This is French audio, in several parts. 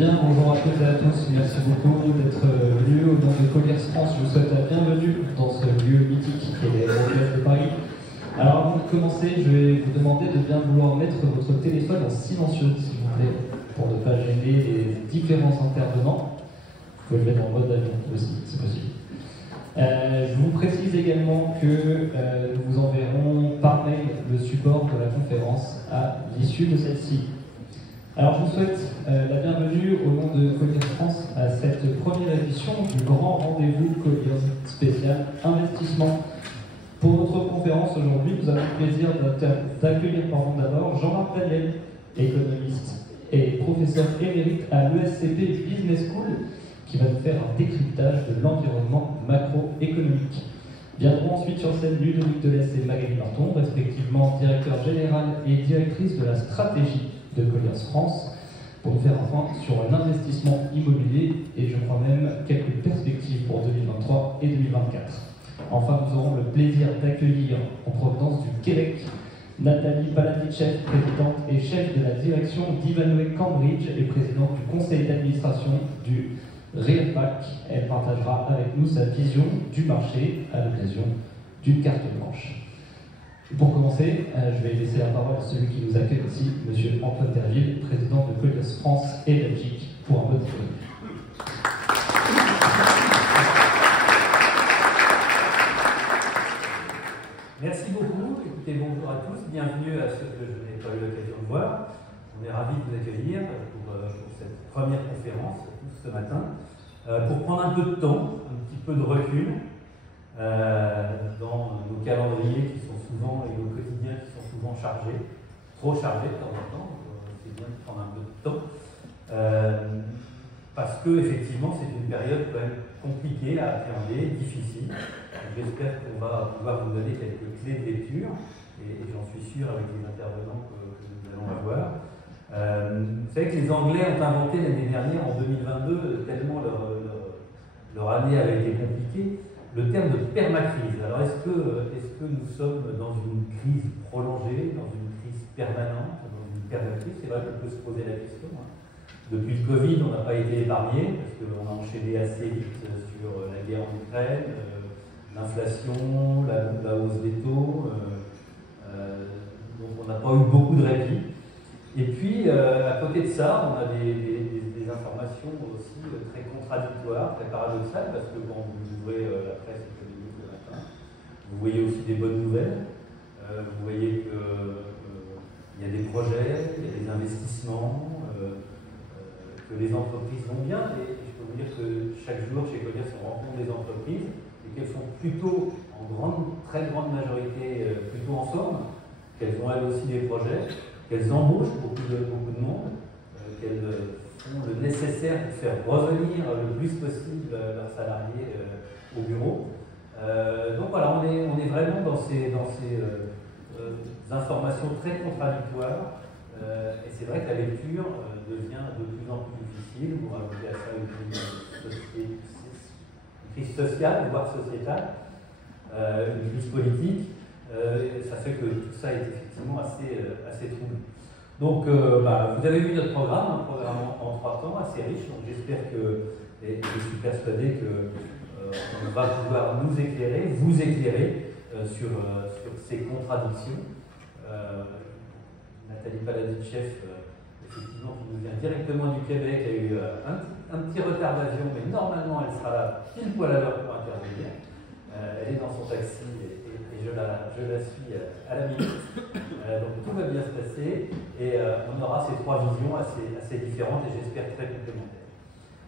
Bien, bonjour à toutes et à tous, merci beaucoup d'être venus. Au nom de Colliers France, je vous souhaite la bienvenue dans ce lieu mythique qui est les Grands de Paris. Alors avant de commencer, je vais vous demander de bien vouloir mettre votre téléphone en silencieux, s'il vous plaît, pour ne pas gêner les différents intervenants. Vous pouvez le mettre en mode avion aussi, c'est possible. Je vous précise également que nous vous enverrons par mail le support de la conférence à l'issue de celle-ci. Alors je vous souhaite la bienvenue au nom de Colliers France à cette première édition du grand rendez-vous Colliers spécial investissement. Pour notre conférence aujourd'hui, nous avons le plaisir d'accueillir d'abord Jean-Marc Daniel, économiste et professeur émérite à l'ESCP Business School, qui va nous faire un décryptage de l'environnement macroéconomique. Viendront ensuite sur scène Ludovic Delesse et Magali Marton, respectivement directeur général et directrice de la stratégie de Colliers France, pour nous faire un point sur l'investissement immobilier et je crois même quelques perspectives pour 2023 et 2024. Enfin, nous aurons le plaisir d'accueillir en provenance du Québec Nathalie Paladitchev, présidente et chef de la direction d'Ivanhoe Cambridge et présidente du conseil d'administration du REAPAC. Elle partagera avec nous sa vision du marché à l'occasion d'une carte blanche. Pour commencer, je vais laisser la parole à celui qui nous accueille ici, M. Antoine Derville, président de Colliers France et Belgique, pour un mot disponible. Merci beaucoup. Écoutez, bonjour à tous. Bienvenue à ceux que je n'ai pas eu l'occasion de voir. On est ravis de vous accueillir pour cette première conférence ce matin. Pour prendre un peu de temps, un petit peu de recul dans nos calendriers qui sont souvent, et nos quotidiens qui sont souvent chargés, trop chargés de temps en temps. C'est bien de prendre un peu de temps. Parce que effectivement c'est une période quand même compliquée à appréhender, difficile. J'espère qu'on va pouvoir vous donner quelques clés de lecture, et j'en suis sûr avec les intervenants que nous allons avoir. Vous savez que les Anglais ont inventé l'année dernière, en 2022, tellement leur année avait été compliquée, le terme de permacrise. Alors est-ce que nous sommes dans une crise prolongée, dans une crise permanente, dans une permacrise? C'est vrai qu'on peut se poser la question. Depuis le Covid, on n'a pas été épargné, parce qu'on a enchaîné assez vite sur la guerre en Ukraine, l'inflation, la hausse des taux, donc on n'a pas eu beaucoup de répit. Et puis, à côté de ça, on a des informations aussi très contradictoires, très paradoxales, parce que quand vous ouvrez la presse économique le matin, vous voyez aussi des bonnes nouvelles, vous voyez qu'il y a des projets, il y a des investissements, que les entreprises vont bien, et je peux vous dire que chaque jour chez Colliers on rencontre des entreprises et qu'elles sont plutôt, très grande majorité, plutôt en forme, qu'elles ont elles aussi des projets, qu'elles embauchent beaucoup de monde, qu'elles font le nécessaire pour faire revenir le plus possible leurs salariés au bureau. Donc voilà, on est vraiment dans ces informations très contradictoires. Et c'est vrai que la lecture devient de plus en plus difficile. Vous rajoutez à ça une crise sociale, voire sociétale, une crise politique. Ça fait que tout ça est effectivement assez trouble. Donc, vous avez vu notre programme, un programme en 3 temps, assez riche. Donc j'espère que, et je suis persuadé qu'on va pouvoir nous éclairer, vous éclairer sur ces contradictions. Nathalie Paladitchev, effectivement, qui nous vient directement du Québec, a eu un petit retard d'avion, mais normalement elle sera là pile poil à l'heure pour intervenir. Elle est dans son taxi et je la suis à la minute. Donc tout va bien se passer et on aura ces 3 visions assez différentes et j'espère très complémentaires.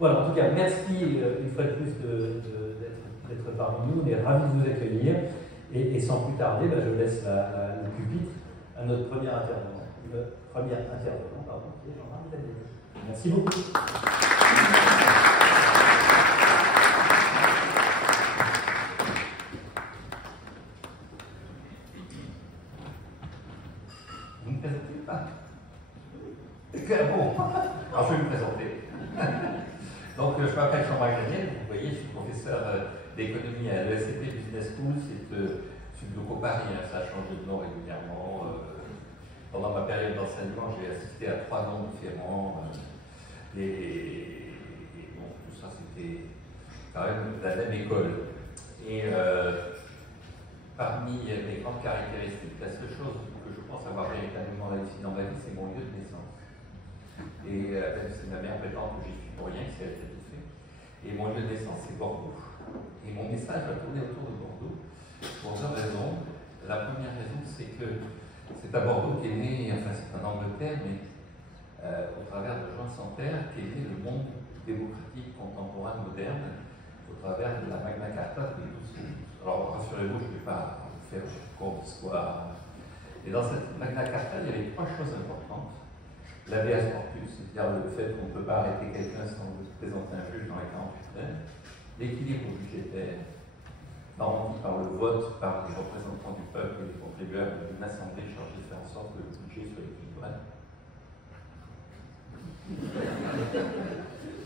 Voilà, en tout cas, merci une fois de plus d'être parmi nous. On est ravis de vous accueillir et sans plus tarder, je laisse le pupitre à notre premier intervenant. Qui est Jean-Marc Daniel. Merci beaucoup. Vous ne me présentez pas? Bon, alors je vais me présenter. Donc je m'appelle Jean-Marc Daniel, vous voyez, je suis professeur d'économie à l'ESCP Business School, c'est Subloco Paris, ça a changé de nom régulièrement. Pendant ma période d'enseignement, j'ai assisté à 3 noms différents. Et bon, tout ça, c'était quand même la même école. Et parmi les grandes caractéristiques, la seule chose que je pense avoir véritablement réussi dans ma vie, c'est mon lieu de naissance. Et c'est ma mère prétend que j'y suis pour rien, que c'est elle qui a tout fait. Et mon lieu de naissance, c'est Bordeaux. Et mon message va tourner autour de Bordeaux pour deux raisons. La première raison, c'est que c'est à Bordeaux qu'est né, enfin c'est en Angleterre, mais au travers de Jean Santerre, qu'est né le monde démocratique contemporain moderne, au travers de la Magna Carta de 1212. Alors rassurez-vous, je ne vais pas vous faire une cours d'histoire. Et dans cette Magna Carta, il y avait trois choses importantes. L'habeas corpus, c'est-à-dire le fait qu'on ne peut pas arrêter quelqu'un sans présenter un juge dans les 48 heures. L'équilibre budgétaire, garanti par le vote par les représentants du peuple et les contribuables d'une assemblée chargée de faire en sorte que le budget soit équilibré.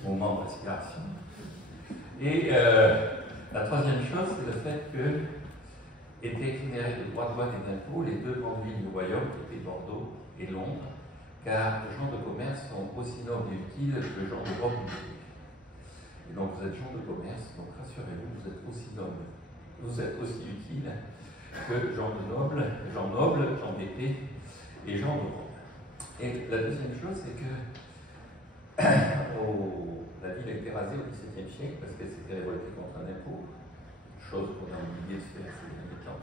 Moment de respiration. Et la troisième chose, c'est le fait que étaient exonérés de droits de douane et d'impôts les deux grandes villes du royaume, qui étaient Bordeaux et Londres, car les gens de commerce sont aussi nobles et utiles que les gens de robe publique. Et donc vous êtes gens de commerce, donc rassurez-vous, vous êtes aussi nobles. Vous êtes aussi utiles que gens nobles, gens d'épée et gens de robe. Et la deuxième chose, c'est que la ville a été rasée au XVIIe siècle parce qu'elle s'était révoltée contre un impôt, chose qu'on a oublié de faire ces derniers temps.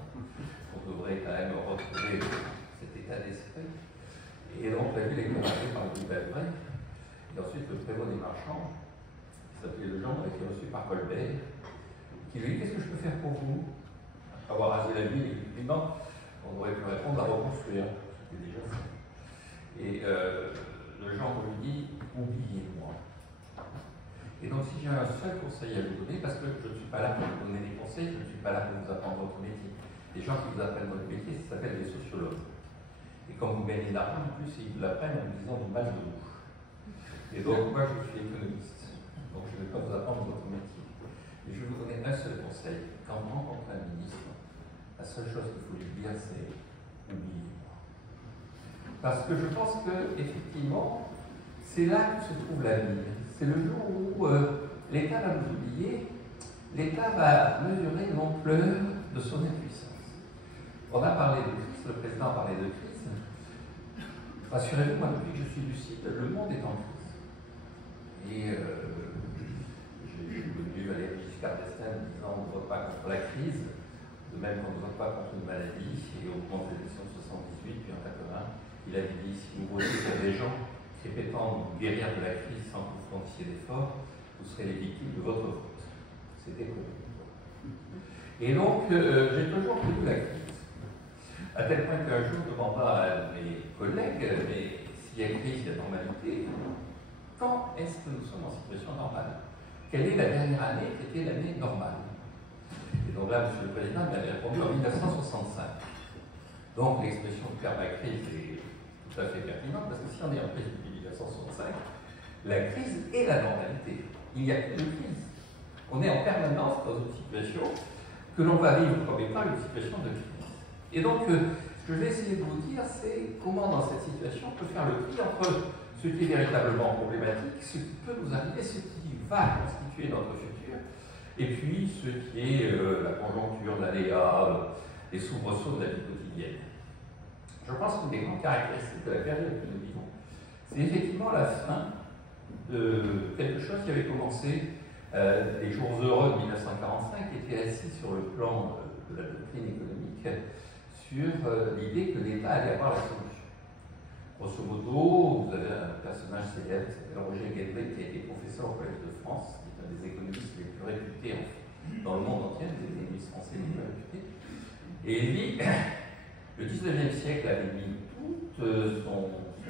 On devrait quand même retrouver cet état d'esprit. Et donc la ville a été rasée par le duc d'Albret. Et ensuite le prévôt des marchands, qui s'appelait Legendre, a été reçu par Colbert, qui lui dit: qu'est-ce que je peux faire pour vous? Après avoir rasé la ville, effectivement, on aurait pu répondre à reconstruire. C'était déjà ça. Et Legendre lui dit: oubliez-moi. Et donc, si j'ai un seul conseil à vous donner, parce que je ne suis pas là pour vous donner des conseils, je ne suis pas là pour vous apprendre votre métier. Les gens qui vous apprennent votre métier, ça s'appelle des sociologues. Et quand vous gagnez de l'argent, en plus, ils vous l'apprennent en vous disant du mal de vous. Et donc, moi, je suis économiste. Donc, je ne vais pas vous apprendre votre métier. Mais je vais vous donner un seul conseil. Quand on rencontre un ministre, la seule chose qu'il faut lui dire, c'est: oubliez-moi. Parce que je pense que, effectivement, c'est là que se trouve l'avenir. C'est le jour où l'État va nous oublier, l'État va mesurer l'ampleur de son impuissance. On a parlé de crise, le président a parlé de crise. Rassurez-vous, moi, depuis que je suis lucide, le monde est en crise. Et j'ai connu Valéry Giscard d'Estaing disant: on ne vote pas contre la crise, de même qu'on ne vote pas contre une maladie. Et au moment des élections de 78, puis en 80, il avait dit: si vous votez pour des gens qui prétendent guérir de la crise sans que vous fournissiez d'efforts, vous serez les victimes de votre vote. C'était connu. Et donc, j'ai toujours connu la crise. À tel point qu'un jour, demanda à mes collègues: mais s'il y a crise, il y a normalité, quand est-ce que nous sommes en situation normale? Quelle est la dernière année qui était l'année normale? Et donc là, M. le Président m'avait répondu en 1965. Donc l'expression de permacrise est tout à fait pertinente, parce que si on est en crise depuis 1965, la crise est la normalité. Il n'y a plus de crise. On est en permanence dans une situation que l'on va vivre comme étant une situation de crise. Et donc, ce que je vais essayer de vous dire, c'est comment dans cette situation on peut faire le tri entre ce qui est véritablement problématique, ce qui peut nous arriver, ce qui va constituer notre futur, et puis ce qui est la conjoncture, l'aléa, les soubresauts de la vie quotidienne. Je pense qu'une des grandes caractéristiques de la période que nous vivons, c'est effectivement la fin de quelque chose qui avait commencé les jours heureux de 1945, qui était assis sur le plan de la doctrine économique, sur l'idée que l'État allait avoir la solution. Grosso modo, vous avez un personnage célèbre qui s'appelle Roger Guédré, qui a été professeur au Collège de France, qui est un des économistes les plus réputés dans le monde entier, des économistes français les plus réputés. Et il dit: le 19e siècle avait mis toute son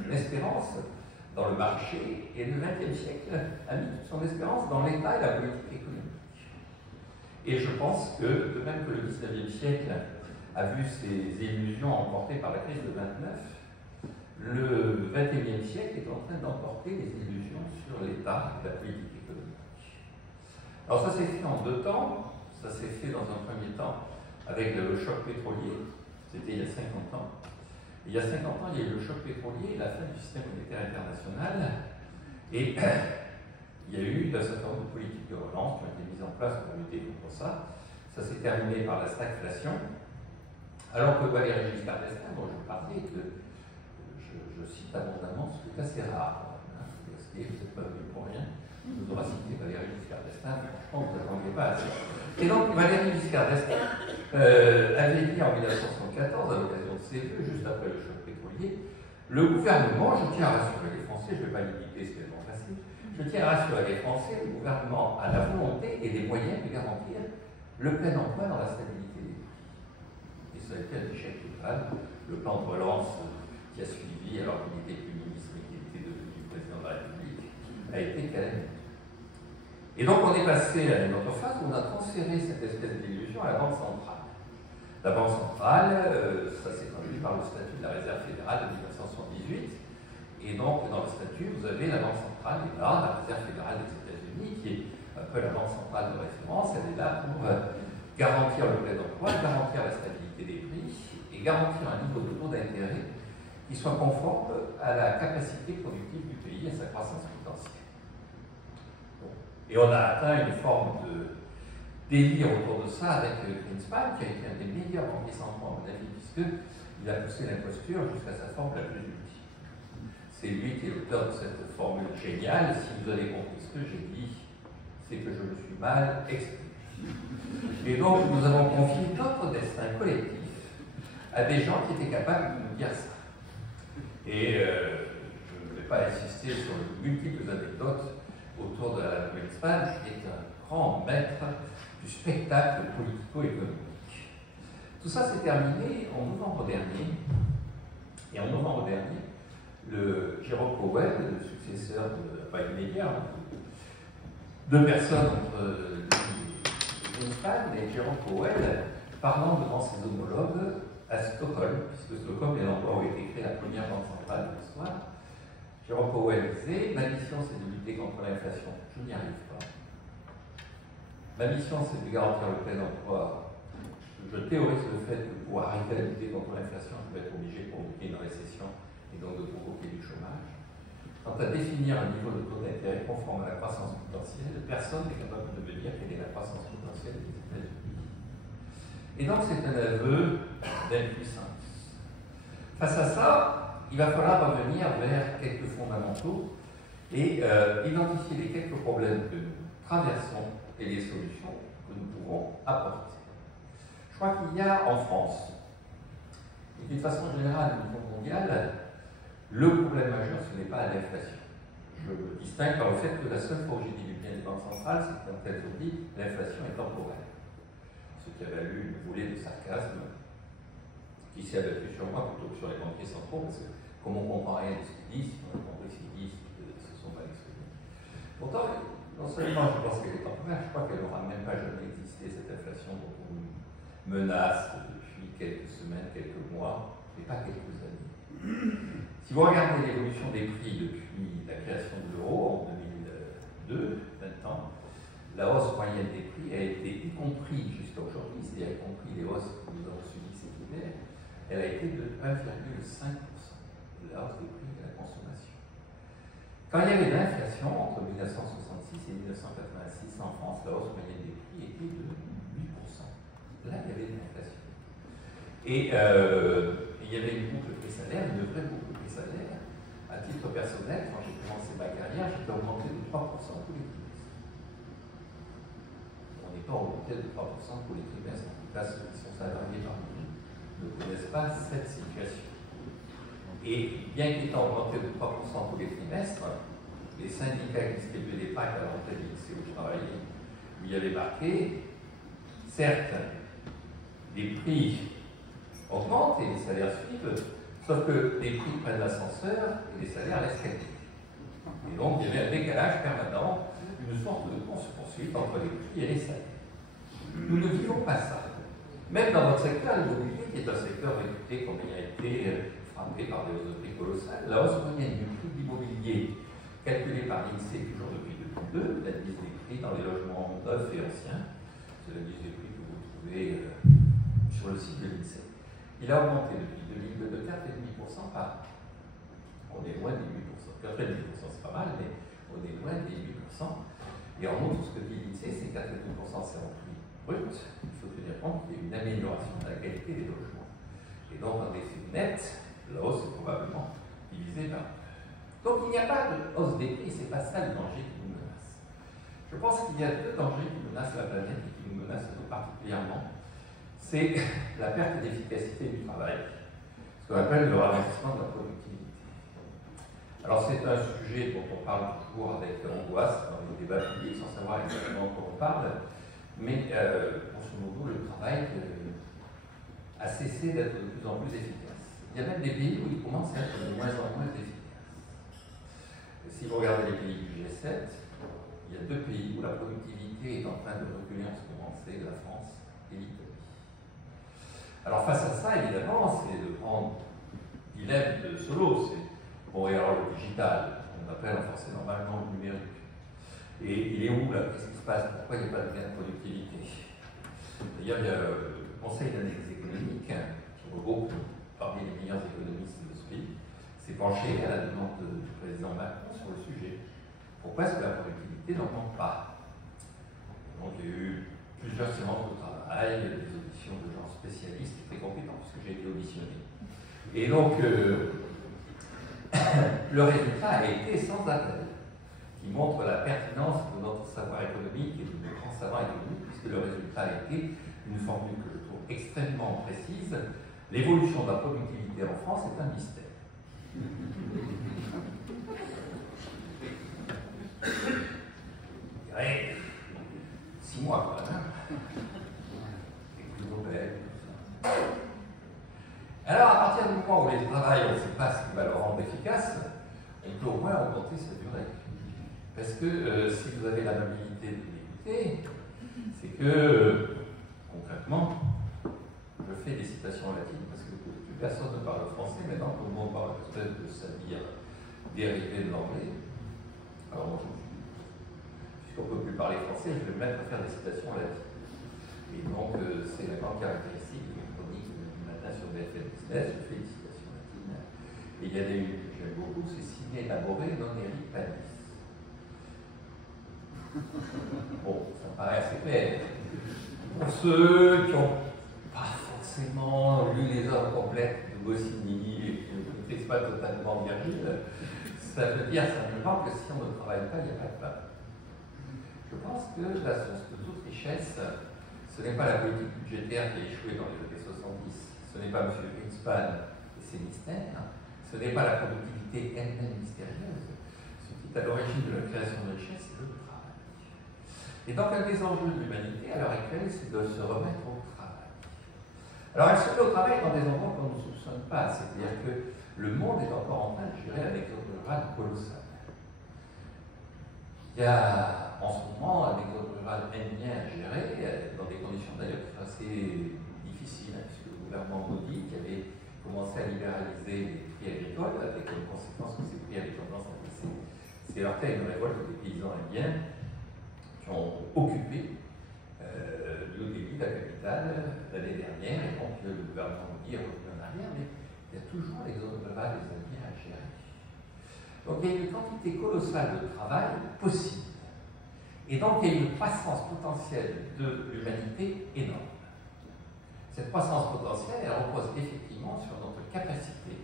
espérance dans le marché, et le 20e siècle a mis toute son espérance dans l'État et la politique économique. Et je pense que, de même que le 19e siècle a vu ses illusions emportées par la crise de 29, le 21e siècle est en train d'emporter les illusions sur l'État et la politique économique. Alors ça s'est fait en deux temps. Ça s'est fait dans un premier temps avec le choc pétrolier. C'était il y a 50 ans. Il y a 50 ans, il y a eu le choc pétrolier, la fin du système monétaire international, Et il y a eu un certain nombre de politiques de relance qui ont été mises en place pour lutter contre ça. Ça s'est terminé par la stagflation, alors que Valéry Giscard d'Estaing, dont je parlais, que je cite abondamment, ce qui est assez rare, hein, parce que vous n'êtes pas venu pour rien, vous aurez cité Valéry Giscard d'Estaing, franchement, vous n'attendiez pas assez. Et donc, Valéry Giscard d'Estaing avait dit en 1974, à l'occasion de ses vœux, juste après le choc pétrolier, le gouvernement, je tiens à rassurer les Français, je ne vais pas limiter ce qu'elles vont passer, je tiens à rassurer les Français, le gouvernement a la volonté et les moyens de garantir le plein emploi dans la stabilité des prix. Et ça a été un échec total. Le plan de relance qui a suivi, alors qu'il n'était plus ministre mais qu'il était devenu président de la République, a été calamiteux. Et donc on est passé à une autre phase où on a transféré cette espèce d'illusion à la Banque centrale. La Banque centrale, ça s'est traduit par le statut de la Réserve fédérale de 1978. Et donc dans le statut, vous avez la Banque centrale, et là, la Réserve fédérale des États-Unis, qui est un peu la banque centrale de référence, elle est là pour garantir le plein emploi, garantir la stabilité des prix et garantir un niveau de taux d'intérêt qui soit conforme à la capacité productive du pays, à sa croissance potentielle. Bon. Et on a atteint une forme de délire autour de ça avec Greenspan, qui a été un des meilleurs banquiers centraux, à mon avis, puisqu'il a poussé l'imposture jusqu'à sa forme la plus ultime. C'est lui qui est l'auteur de cette formule géniale. Si vous avez compris ce que j'ai dit, c'est que je me suis mal exprimé. Et donc, nous avons confié notre destin collectif à des gens qui étaient capables de nous dire ça. Et je ne vais pas insister sur les multiples anecdotes autour de Alan Greenspan, qui est un grand maître du spectacle politico-économique. Tout ça s'est terminé en novembre dernier. Et en novembre dernier, le Jérôme Powell, le successeur de, pas immédiat, deux personnes entre Greenspan et Jérôme Powell, parlant devant ses homologues à Stockholm, puisque Stockholm est l'endroit où a été créée la première banque centrale de l'histoire. Jérôme Powell disait: ma mission c'est de lutter contre l'inflation, je n'y arrive pas. Ma mission c'est de garantir le plein emploi. Je théorise le fait que pour arriver à lutter contre l'inflation, je vais être obligé de provoquer une récession et donc de provoquer du chômage. Quant à définir un niveau de taux d'intérêt conforme à la croissance potentielle, personne n'est capable de me dire quelle est la croissance potentielle des États-Unis. Et donc c'est un aveu d'impuissance. Face à ça, il va falloir revenir vers quelques fondamentaux et identifier les quelques problèmes que nous traversons et les solutions que nous pouvons apporter. Je crois qu'il y a en France, et d'une façon générale au niveau mondial, le problème majeur, ce n'est pas l'inflation. Je le distingue par le fait que la seule fois où j'ai dit du bien des banques centrales, c'est quand elles ont dit l'inflation est temporaire. Ce qui a valu une volée de sarcasme qui s'est abattu sur moi plutôt que sur les banquiers centraux, parce que comme on ne comprend rien de ce qu'ils disent, on a compris ce qu'ils disent, ils se sont mal exprimés. Pourtant, non seulement je pense qu'elle est temporaire, je crois qu'elle n'aura même pas jamais existé, cette inflation dont on nous menace depuis quelques semaines, quelques mois, mais pas quelques années. Si vous regardez l'évolution des prix depuis la création de l'euro en 2002, 20 ans, la hausse moyenne des prix a été, y compris jusqu'à aujourd'hui, c'est-à-dire y compris les hausses que nous avons subies cet hiver, elle a été de 1,5% de la hausse des prix de la consommation. Quand il y avait de l'inflation entre 1966 et 1986 en France, la hausse moyenne des prix était de 8%. Là, il y avait de l'inflation. Et il y avait une boucle prix-salaire, une vraie boucle prix-salaire. À titre personnel, quand j'ai commencé ma carrière, j'étais augmenté de 3% tous les trimestres. On n'est pas augmenté de 3% tous les trimestres. En tout cas, ceux qui sont salariés parmi nous ne connaissent pas cette situation. Et bien qu'étant augmenté de 3% tous les trimestres, les syndicats qui distribuaient des packs à l'entrée du lycée où je travaillais lui avaient marqué, certes, les prix augmentent et les salaires suivent, sauf que les prix prennent l'ascenseur et les salaires l'escalier. Et donc il y avait un décalage permanent, une sorte de course-poursuite entre les prix et les salaires. Nous ne vivons pas ça. Même dans votre secteur, l'immobilier, qui est un secteur réputé comme ayant été frappé par des hausses de prix colossales, la hausse moyenne du prix de l'immobilier, calculée par l'INSEE toujours depuis 2002, l'indice des prix dans les logements neufs et anciens, c'est l'indice des prix que vous trouvez sur le site de l'INSEE. Il a augmenté depuis 2002 de 4,5% par an. On est loin des 8%. 4,5%, c'est pas mal, mais On est loin des 8%. Et en outre, ce que dit l'INSEE, c'est que 4,2% c'est en prix brut. Il faut tenir compte qu'il y a une amélioration de la qualité des logements. Et donc, en effet net, la hausse est probablement divisée par 2. Donc, il n'y a pas de hausse des prix, c'est pas ça le danger qui nous menace. Je pense qu'il y a 2 dangers qui menacent la planète et qui nous menacent tout particulièrement. C'est la perte d'efficacité du travail, ce qu'on appelle le ralentissement de la productivité. Alors c'est un sujet dont on parle toujours avec angoisse dans les débats publics, sans savoir exactement de quoi on parle, mais grosso modo, le travail a cessé d'être de plus en plus efficace. Il y a même des pays où il commence à être de moins en moins efficace. Si vous regardez les pays du G7, il y a 2 pays où la productivité est en train de reculer en ce moment, c'est la France et l'Italie. Alors face à ça, évidemment, c'est de prendre dilemme de solo. Bon, et alors le digital, on appelle en français normalement le numérique. Et il est où là? Qu'est-ce qui se passe? Pourquoi il n'y a pas de gain de productivité? D'ailleurs, il y a le Conseil d'analyse économique, qui regroupe parmi les meilleurs économistes de ce pays, s'est penché à la demande du président Macron sur le sujet. Pourquoi est-ce que la productivité n'augmente pas? Donc il y a eu plusieurs séances de travail, des auditions de gens spécialistes très compétents, puisque j'ai été auditionné. Et donc, le résultat a été sans appel, qui montre la pertinence de notre savoir économique et de nos grands savants économiques, puisque le résultat a été une formule que je trouve extrêmement précise. L'évolution de la productivité en France est un mystère. Je dirais 6 mois quand même. Alors, à partir du moment où les travailleurs, on ne sait pas ce qui va le rendre efficace, on peut au moins augmenter sa durée. Parce que si vous avez la mobilité de l'écouter, c'est que, concrètement, je fais des citations latines parce que plus personne ne parle français, maintenant tout le monde parle une espèce de sabir dérivé de l'anglais. Alors, moi, puisqu'on ne peut plus parler français, je vais me mettre à faire des citations latines. Et donc, c'est la grande caractéristique de mes chroniques du matin sur BFM Business, je fais des citations latines. Et il y a des que j'aime beaucoup, c'est signé élaboré non Eric Panis. Bon, ça me paraît assez clair. Pour ceux qui n'ont pas forcément lu les œuvres complètes de Goscinny et qui ne maîtrisent pas totalement Virgile, ça veut dire simplement que si on ne travaille pas, il n'y a pas de pain. Je pense que la source de toute richesse, ce n'est pas la politique budgétaire qui a échoué dans les années 70, ce n'est pas M. Greenspan et ses mystères, ce n'est pas la productivité elle-même mystérieuse. Ce qui est à l'origine de la création de richesse, c'est le travail. Et donc, un des enjeux de l'humanité à l'heure actuelle, c'est de se remettre au travail. Alors, elle se met au travail dans des endroits qu'on ne soupçonne pas, c'est-à-dire que le monde est encore en train de gérer un exode rural colossal. Il y a en ce moment un exode rural indien à gérer, dans des conditions d'ailleurs qui sont assez difficiles, puisque le gouvernement maudit qui avait commencé à libéraliser les prix agricoles, avec comme conséquence que ces prix avaient tendance à baisser. C'est heurté à une révolte des paysans indiens qui ont occupé New Delhi, la capitale, l'année dernière, et donc le gouvernement maudit est revenu en arrière, mais il y a toujours l'exode rural des Indiens à gérer. Donc il y a une quantité colossale de travail possible. Et donc il y a une croissance potentielle de l'humanité énorme. Cette croissance potentielle, elle repose effectivement sur notre capacité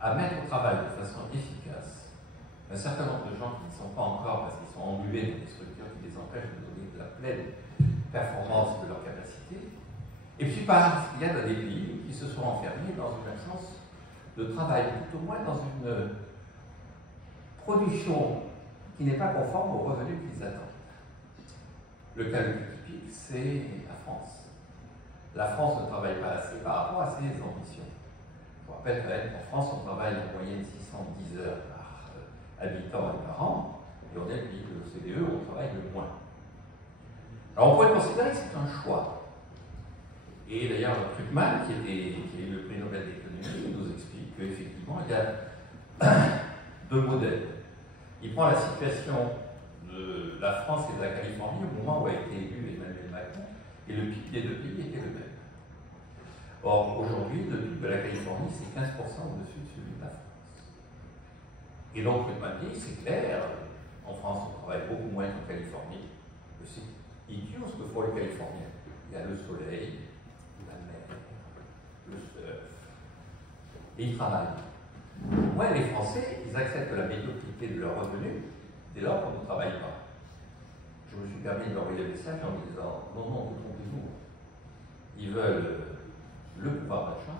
à mettre au travail de façon efficace un certain nombre de gens qui ne sont pas encore, parce qu'ils sont englués dans des structures qui les empêchent de donner de la pleine performance de leur capacité. Et puis parce qu'il y a des pays qui se sont enfermés dans une absence de travail, tout au moins dans une production qui n'est pas conforme aux revenus qu'ils attendent. Le cas le plus typique, c'est la France. La France ne travaille pas assez par rapport à ses ambitions. Je vous rappelle quand même qu'en France, on travaille en moyenne 610 heures par habitant et par an, et on est le pays de l'OCDE où on travaille le moins. Alors on pourrait considérer que c'est un choix. Et d'ailleurs, Krugman, qui a eu le prix Nobel d'économie, nous explique qu'effectivement, il y a 2 modèles. Il prend la situation de la France et de la Californie au moment où a été élu Emmanuel Macron, et le PIB des 2 pays était le même. Or, aujourd'hui, le PIB de la Californie, c'est 15% au-dessus de celui de la France. Et donc, le dit, c'est clair, En France, on travaille beaucoup moins qu'en Californie. C'est idiot ce que font les Californiens. Il y a le soleil, la mer, le surf, et ils travaillent. Moi, les Français, ils acceptent la médiocrité de leurs revenus dès lors qu'on ne travaille pas. Je me suis permis de leur envoyer un message en disant non, non, détrompez-vous. Ils veulent le pouvoir d'achat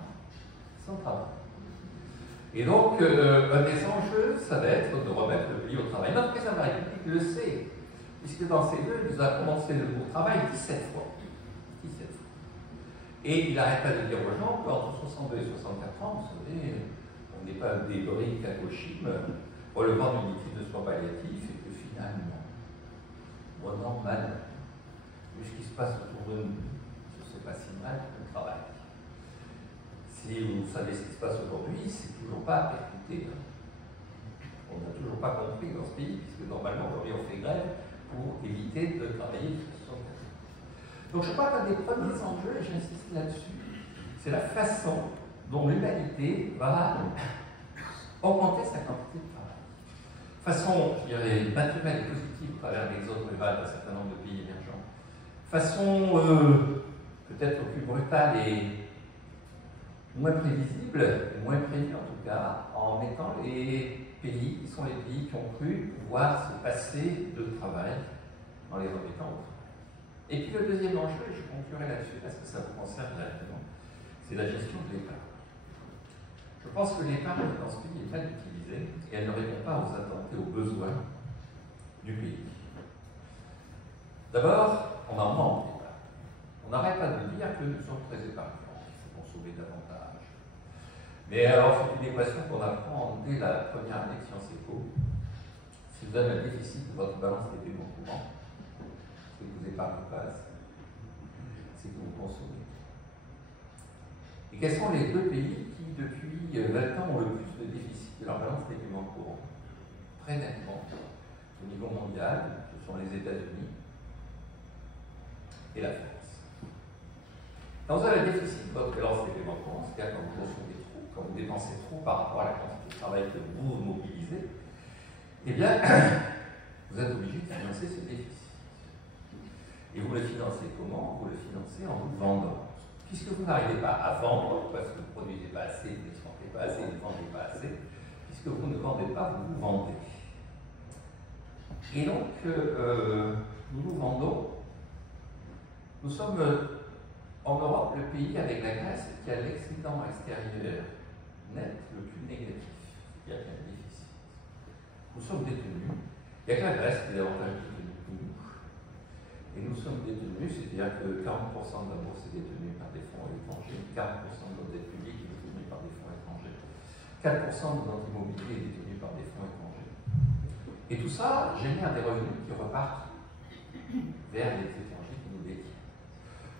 sans travail. Et donc, un des enjeux, ça va être de remettre le pays au travail. Notre président de la République le sait, puisque dans ses vœux, il nous a prononcé le mot travail 17 fois. 17 fois. Et il n'arrête pas de dire aux gens qu'entre 62 et 64 ans, vous savez, on n'est pas des briques à Hiroshima relevant d'une unité de soins palliatifs et que finalement, bon, normal, vu ce qui se passe autour de nous, ce n'est pas si mal qu'on travaille. Si vous savez ce qui se passe aujourd'hui, c'est toujours pas percuté. On n'a toujours pas compris dans ce pays, puisque normalement, aujourd'hui, on fait grève pour éviter de travailler de façon. Donc je crois qu'un des premiers enjeux, et j'insiste là-dessus, c'est la façon dont l'humanité va augmenter sa quantité de travail. Façon, je dirais, naturelle et positive à travers l'exode rural d'un certain nombre de pays émergents. Façon peut-être plus brutale et moins prévisible, et moins prévue en tout cas, en mettant les pays qui sont les pays qui ont cru pouvoir se passer de travail en les remettant au travail. Et puis le deuxième enjeu, et je conclurai là-dessus parce que ça vous concerne directement, c'est la gestion de l'épargne. Je pense que l'épargne dans ce pays est mal utilisée et elle ne répond pas aux attentes et aux besoins du pays. D'abord, on en manque d'épargne. On n'arrête pas de dire que nous sommes très épargnants, qu'il faut consommer davantage. Mais alors, c'est une équation qu'on apprend dès la première année de Sciences Éco. Si vous avez un déficit de votre balance des paiements courants, c'est que vous épargnez pas assez. C'est que vous consommez. Et quels sont les deux pays qui, depuis 20 ans, ont le plus de déficit de leur balance des paiements courants? Très nettement, au niveau mondial, ce sont les États-Unis et la France. Quand vous avez un déficit de votre balance des paiements courants, c'est-à-dire quand vous consommez trop, quand vous dépensez trop par rapport à la quantité de travail que vous mobilisez, eh bien, vous êtes obligé de financer ce déficit. Et vous le financez comment? Vous le financez en vous vendant. Puisque vous n'arrivez pas à vendre, parce que vous ne produisez pas assez, vous n'exportez pas assez, vous ne vendez pas assez, puisque vous ne vendez pas, vous vous vendez. Et donc, nous nous vendons. Nous sommes en Europe le pays avec la Grèce qui a l'excédent extérieur net le plus négatif, c'est-à-dire qu'il y a un déficit. Nous sommes détenus. Il n'y a que la Grèce qui est davantage détenue que nous. Et nous sommes détenus, c'est-à-dire que 40% de la bourse est détenue par des fonds étrangers, 40% de notre dette publique est détenue par des fonds étrangers, 4% de notre immobilier est détenu par des fonds étrangers. Et tout ça génère des revenus qui repartent vers les étrangers qui nous détiennent.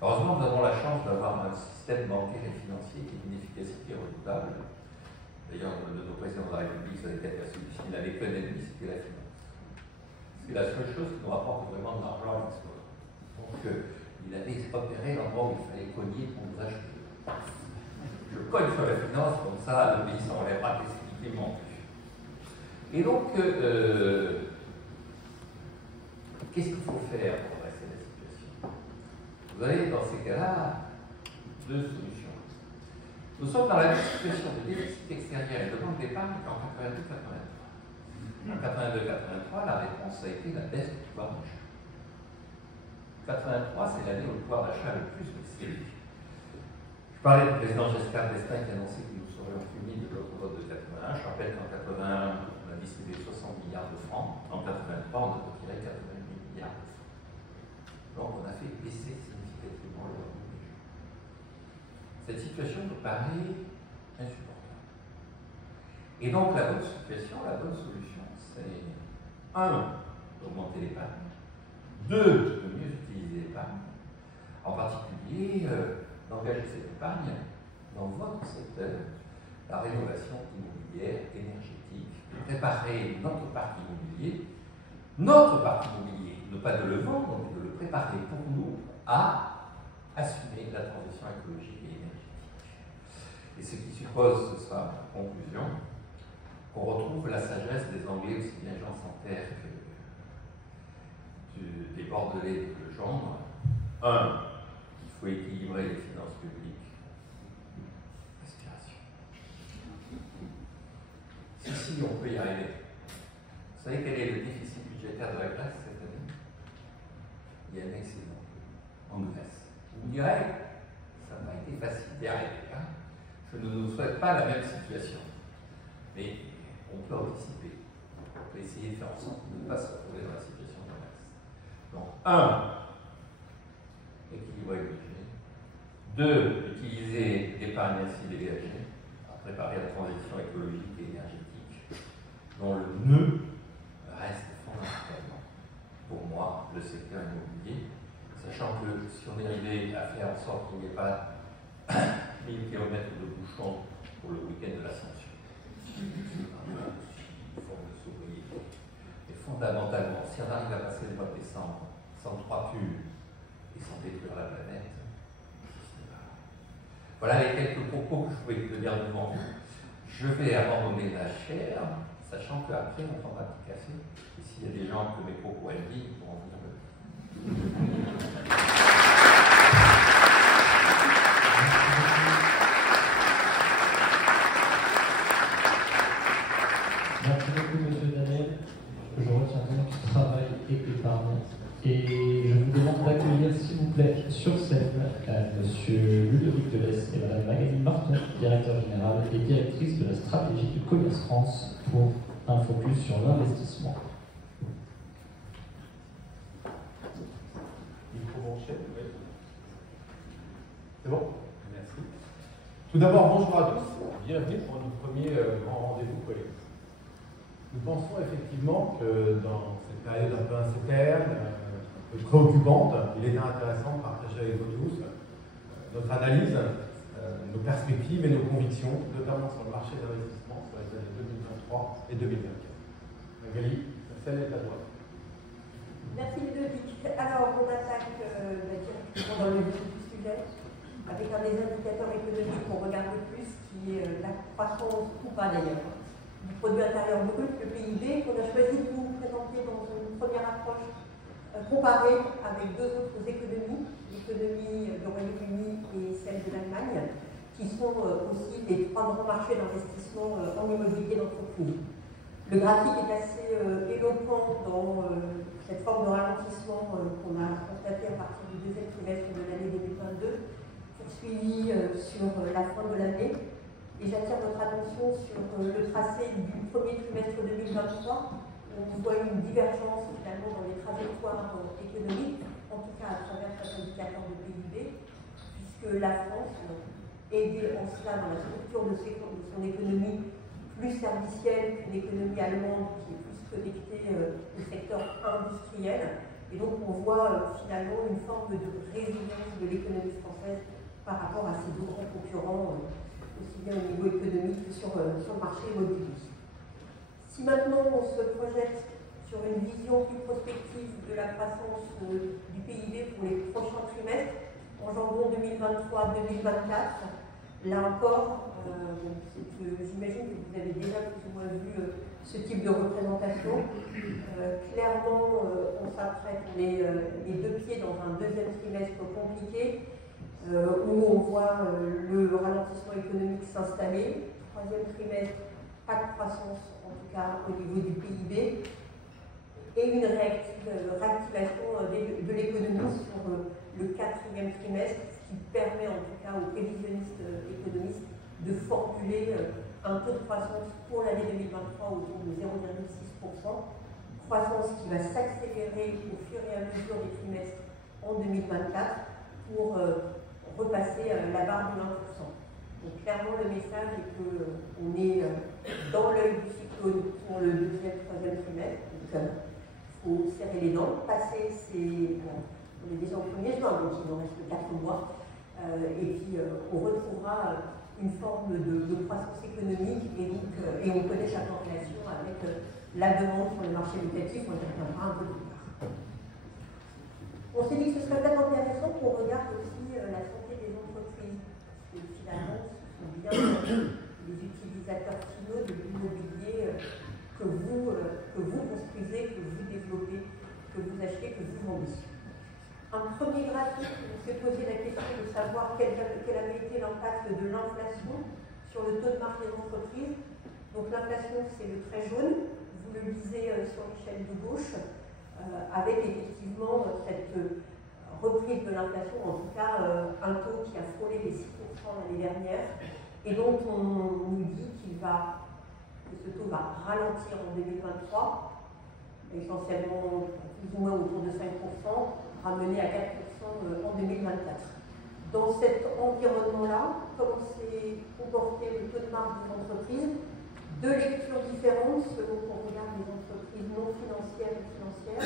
Heureusement, nous avons la chance d'avoir un système bancaire et financier qui est d'une efficacité redoutable. D'ailleurs, de nos présidents de la République, ça a été aperçu, il n'avait qu'un ennemi, c'était la finance. C'est la seule chose qui nous rapporte vraiment de l'argent à l'export. Donc, il avait opéré l'endroit où il fallait cogner pour nous acheter. Je cogne sur la finance, comme ça, le pays s'en relèvera définitivement plus. Et donc, qu'est-ce qu'il faut faire pour redresser la situation? Vous avez, dans ces cas-là, deux solutions. Nous sommes dans la même situation de déficit extérieur et de manque d'épargne qu'en 82-83. En 82-83, la réponse a été la baisse du pouvoir d'achat. 83, c'est l'année où le pouvoir d'achat le plus baissé. Je parlais du président Giscard d'Estaing qui a annoncé que nous serions punis de notre vote de 81. Je rappelle qu'en 81, on a distribué 60 milliards de francs. En 83, on a retiré 88 milliards de francs. Donc, on a fait baisser significativement le revenu des gens. Cette situation nous paraît insupportable. Et donc, la bonne situation, la bonne solution, c'est 1. D'augmenter l'épargne. 2. De mieux utiliser l'épargne. En particulier, d'engager cette épargne dans votre secteur, la rénovation immobilière, énergétique, de préparer notre parc immobilier, non pas de le vendre, mais de le préparer pour nous à assumer la transition écologique et énergétique. Et ce qui suppose, ce sera ma conclusion, qu'on retrouve la sagesse des Anglais, aussi bien Jean Santerre que des Bordelais de Legendre. 1. Il faut équilibrer les finances publiques. Respiration. Si, on peut y arriver. Vous savez quel est le déficit budgétaire de la Grèce cette année? Il y a un excédent en Grèce. Vous me direz, ça n'a pas été facile d'y arriver. Hein? Je ne nous souhaite pas la même situation. Mais on peut anticiper. On peut essayer de faire en sorte de ne pas se retrouver dans la situation de la Grèce. Donc, 1. Équilibrer le budget. 2. Utiliser l'épargne ainsi dégagée à préparer la transition écologique et énergétique, dont le nœud reste fondamentalement, pour moi, le secteur immobilier, sachant que si on est arrivé à faire en sorte qu'il n'y ait pas 1000 km de bouchons pour le week-end de l'Ascension, c'est une forme de sobriété. Et fondamentalement, si on arrive à passer le mois de décembre sans 3 pulls et sans détruire la planète, voilà les quelques propos que je voulais tenir devant vous. Je vais abandonner la chaire, sachant qu'après on prendra un petit café. Et s'il y a des gens que mes propos aiment dire, ils pourront venir me Merci beaucoup, monsieur Daniel. Je retiens donc travail et épargne. Et je vous demande d'accueillir, s'il vous plaît, sur scène, monsieur Ludovic Delès et madame Magali Marton, directeur général et directrice de la stratégie du Commerce France, pour un focus sur l'investissement. Micro branché, oui. C'est bon? Merci. Tout d'abord, bonjour à tous. Bienvenue pour notre premier grand rendez-vous collectif. Nous pensons effectivement que dans cette période un peu incertaine, un peu préoccupante, il est intéressant de partager avec vous tous notre analyse, nos perspectives et nos convictions, notamment sur le marché d'investissement sur les années 2023 et 2024. Magali, la scène est à toi. Merci Ludovic. Alors, on attaque directement dans le vif du sujet avec un des indicateurs économiques qu'on regarde le plus, qui est la croissance, ou pas d'ailleurs, du produit intérieur brut, le PIB, qu'on a choisi de vous présenter dans une première approche comparée avec deux autres économies, l'économie du Royaume-Uni et celle de l'Allemagne, qui sont aussi les trois grands marchés d'investissement en immobilier d'entreprise. Le graphique est assez éloquent dans cette forme de ralentissement qu'on a constaté à partir du deuxième trimestre de l'année 2022, poursuivi sur la fin de l'année. Et j'attire votre attention sur le tracé du premier trimestre 2023. On voit une divergence finalement dans les trajectoires économiques, en tout cas à travers cet indicateur de PIB, puisque la France, aidée en cela dans la structure de son économie plus servicielle qu'une économie allemande qui est plus connectée au secteur industriel. Et donc on voit finalement une forme de résilience de l'économie française par rapport à ses deux grands concurrents, aussi bien au niveau économique que sur le marché immobilier. Si maintenant on se projette sur une vision plus prospective de la croissance du PIB pour les prochains trimestres, en janvier 2023-2024, là encore, j'imagine que vous avez déjà plus ou moins vu ce type de représentation. Clairement, on s'apprête, on est les deux pieds dans un deuxième trimestre compliqué, où on voit le ralentissement économique s'installer. Troisième trimestre, pas de croissance, en tout cas au niveau du PIB, et une réactivation de l'économie sur le quatrième trimestre, ce qui permet en tout cas aux prévisionnistes économistes de formuler un taux de croissance pour l'année 2023 autour de 0,6%, croissance qui va s'accélérer au fur et à mesure des trimestres en 2024 pour repasser la barre de 1%. Donc clairement le message est qu'on est dans l'œil du cyclone pour le deuxième, troisième trimestre. Donc il faut serrer les dents, passer on est déjà au 1er juin, donc il en reste 4 mois. Et puis on retrouvera une forme de croissance économique et on connaît sa corrélation avec la demande sur le marché locatif, on y reviendra un peu plus tard. On s'est dit que ce serait peut-être intéressant qu'on regarde aussi la santé des entreprises, parce que finalement ce sont bien les utilisateurs finaux de l'immobilier que vous construisez, que vous développez, que vous achetez que vous vendez. Un premier graphique nous s'est posé la question de savoir quel avait été l'impact de l'inflation sur le taux de marge des entreprises. Donc l'inflation, c'est le trait jaune, vous le lisez sur l'échelle de gauche, avec effectivement cette reprise de l'inflation, en tout cas un taux qui a frôlé les 6% l'année dernière, et dont on nous dit que ce taux va ralentir en 2023, essentiellement plus ou moins autour de 5%, ramené à 4% en 2024. Dans cet environnement-là, comment s'est comporté le taux de marge des entreprises? Deux lectures différentes selon qu'on regarde les entreprises non financières et financières,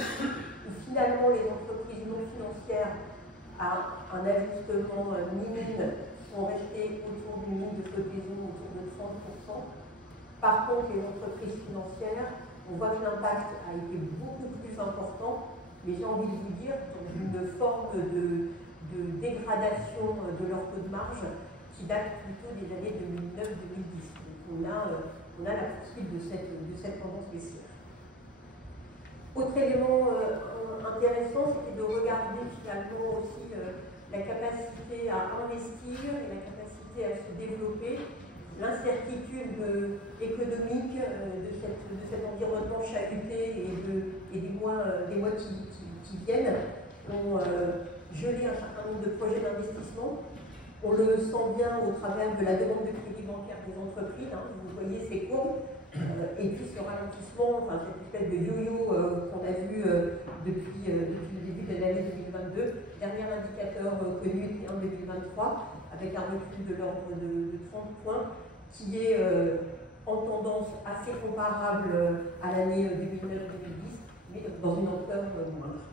où finalement les entreprises non financières à un ajustement minime sont restées autour d'une ligne de flottaison autour de 30%. Par contre, les entreprises financières, on voit que l'impact a été beaucoup plus important, mais j'ai envie de vous dire, dans une forme de dégradation de leur taux de marge qui date plutôt des années 2009-2010. Donc on a la poursuite de cette tendance baissière. Autre élément intéressant, c'était de regarder finalement aussi la capacité à investir et la capacité à se développer, l'incertitude économique de cet environnement chahuté et des mois qui viennent ont gelé un certain nombre de projets d'investissement. On le sent bien au travers de la demande de crédit bancaire des entreprises, hein, vous voyez ces courbes, et puis ce ralentissement, enfin cette espèce de yo-yo qu'on a vu depuis le début de l'année 2022. Dernier indicateur connu était en 2023, avec un recul de l'ordre de 30 points, qui est en tendance assez comparable à l'année 2009-2010, mais dans une ampleur moindre.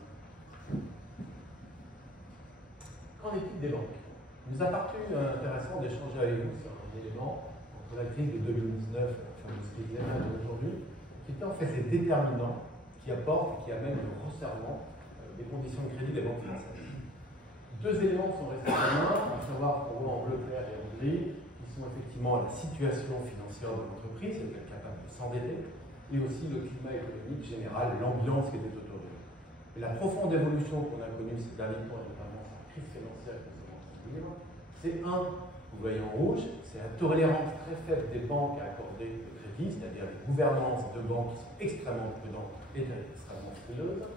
Qu'en est-il des banques? Il nous a paru intéressant d'échanger avec vous sur un élément entre la crise de 2019 et la fameuse crise d'aujourd'hui, qui était en fait ces déterminants qui apportent et qui amènent le resserrement des conditions de crédit des banques françaises. Deux éléments sont restés communs, à savoir qu'on voit en bleu clair et en gris, qui sont effectivement la situation financière de l'entreprise, est-elle capable de s'endetter, et aussi le climat économique général, l'ambiance qui était autour de nous. Et la profonde évolution qu'on a connue ces derniers temps, et notamment sa crise financière, c'est vous voyez en rouge, c'est la tolérance très faible des banques à accorder le crédit, c'est-à-dire les gouvernances de banques qui sont extrêmement prudentes et extrêmement frileuses,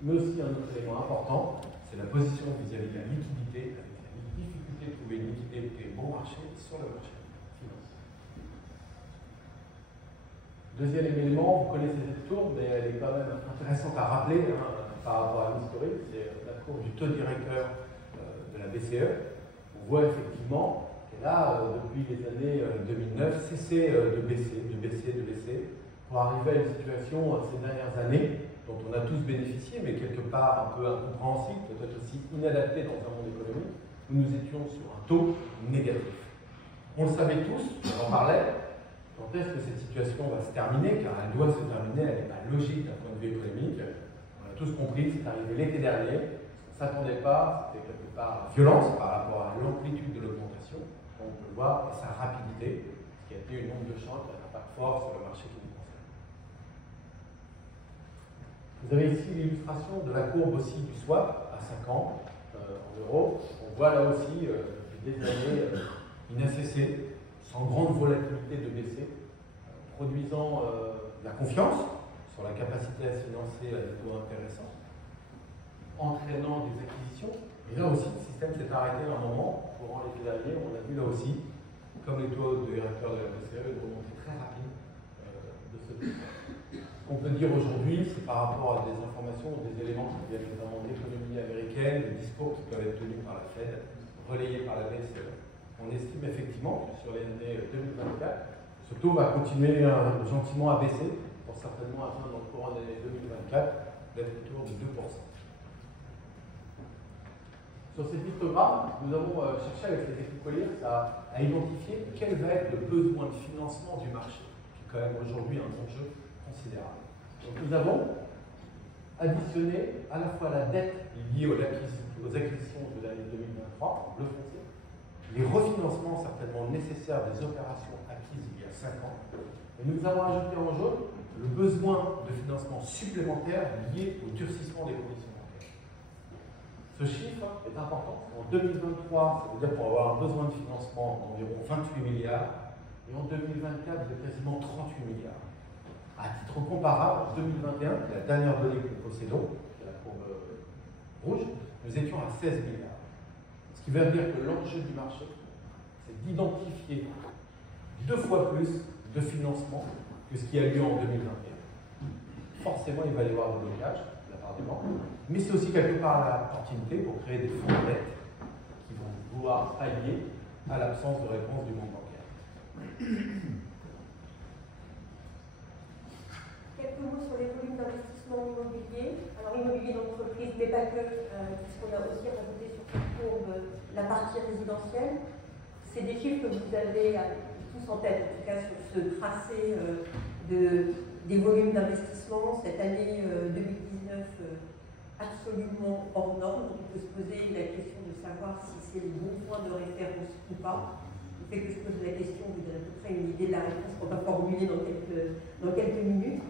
mais aussi un autre élément important, c'est la position vis-à-vis de la liquidité, avec la difficulté de trouver une liquidité bon marché sur le marché financier. Deuxième élément, vous connaissez cette courbe, mais elle est quand même intéressante à rappeler par rapport à l'historique, c'est la courbe du taux directeur de la BCE. On voit effectivement qu'elle a, depuis les années 2009, cessé de baisser, pour arriver à une situation ces dernières années dont on a tous bénéficié, mais quelque part un peu incompréhensible, peut-être aussi inadapté dans un monde économique, où nous étions sur un taux négatif. On le savait tous, on en parlait, quand est-ce que cette situation va se terminer, car elle doit se terminer, elle n'est pas logique d'un point de vue économique. On a tous compris, c'est arrivé l'été dernier, on ne s'attendait pas, c'était quelque part la violence par rapport à l'amplitude de l'augmentation, on peut le voir, et sa rapidité, ce qui a été une onde de choc, un impact fort sur le marché qui nous concerne. Vous avez ici l'illustration de la courbe aussi du swap à 5 ans en euros. On voit là aussi depuis des années il n'a cessé, sans grande volatilité de baisser, produisant de la confiance sur la capacité à se financer à des taux intéressants, entraînant des acquisitions. Et là aussi, le système s'est arrêté à un moment, courant l'été dernier, on a vu là aussi, comme les taux de directeur de la BCE, une remontée très rapide de ce taux. Ce qu'on peut dire aujourd'hui, c'est par rapport à des informations, des éléments qui viennent notamment de l'économie américaine, des discours qui peuvent être tenus par la Fed, relayés par la BCE. On estime effectivement que sur l'année 2024, ce taux va continuer gentiment à baisser, pour certainement atteindre dans le courant de l'année 2024 d'être autour de 2%. Sur cet histogramme, nous avons cherché avec les équipes Colliers à identifier quel va être le besoin de financement du marché, qui est quand même aujourd'hui un enjeu considérable. Donc nous avons additionné à la fois la dette liée aux acquisitions de l'année 2023, en bleu foncé, les refinancements certainement nécessaires des opérations acquises il y a 5 ans. Et nous avons ajouté en jaune le besoin de financement supplémentaire lié au durcissement des conditions bancaires. Ce chiffre est important. En 2023, ça veut dire qu'on va avoir un besoin de financement d'environ 28 milliards. Et en 2024, de quasiment 38 milliards. À titre comparable, en 2021, la dernière donnée que nous possédons, qui est la courbe rouge, nous étions à 16 milliards. Ce qui veut dire que l'enjeu du marché, c'est d'identifier 2 fois plus de financement que ce qui a lieu en 2021. Forcément, il va y avoir des blocages de la part des banques, mais c'est aussi quelque part l'opportunité pour créer des fonds de dette qui vont vouloir pallier à l'absence de réponse du monde bancaire. Quelques mots sur les volumes d'investissement immobilier. Alors, immobilier d'entreprise, mais pas que, puisqu'on a aussi rajouté sur cette courbe la partie résidentielle. C'est des chiffres que vous avez tous en tête, en tout cas sur ce tracé des volumes d'investissement. Cette année 2019, absolument hors norme. Donc, on peut se poser la question de savoir si c'est le bon point de référence ou pas. Le fait que je pose la question, vous avez à peu près une idée de la réponse qu'on va formuler dans quelques minutes.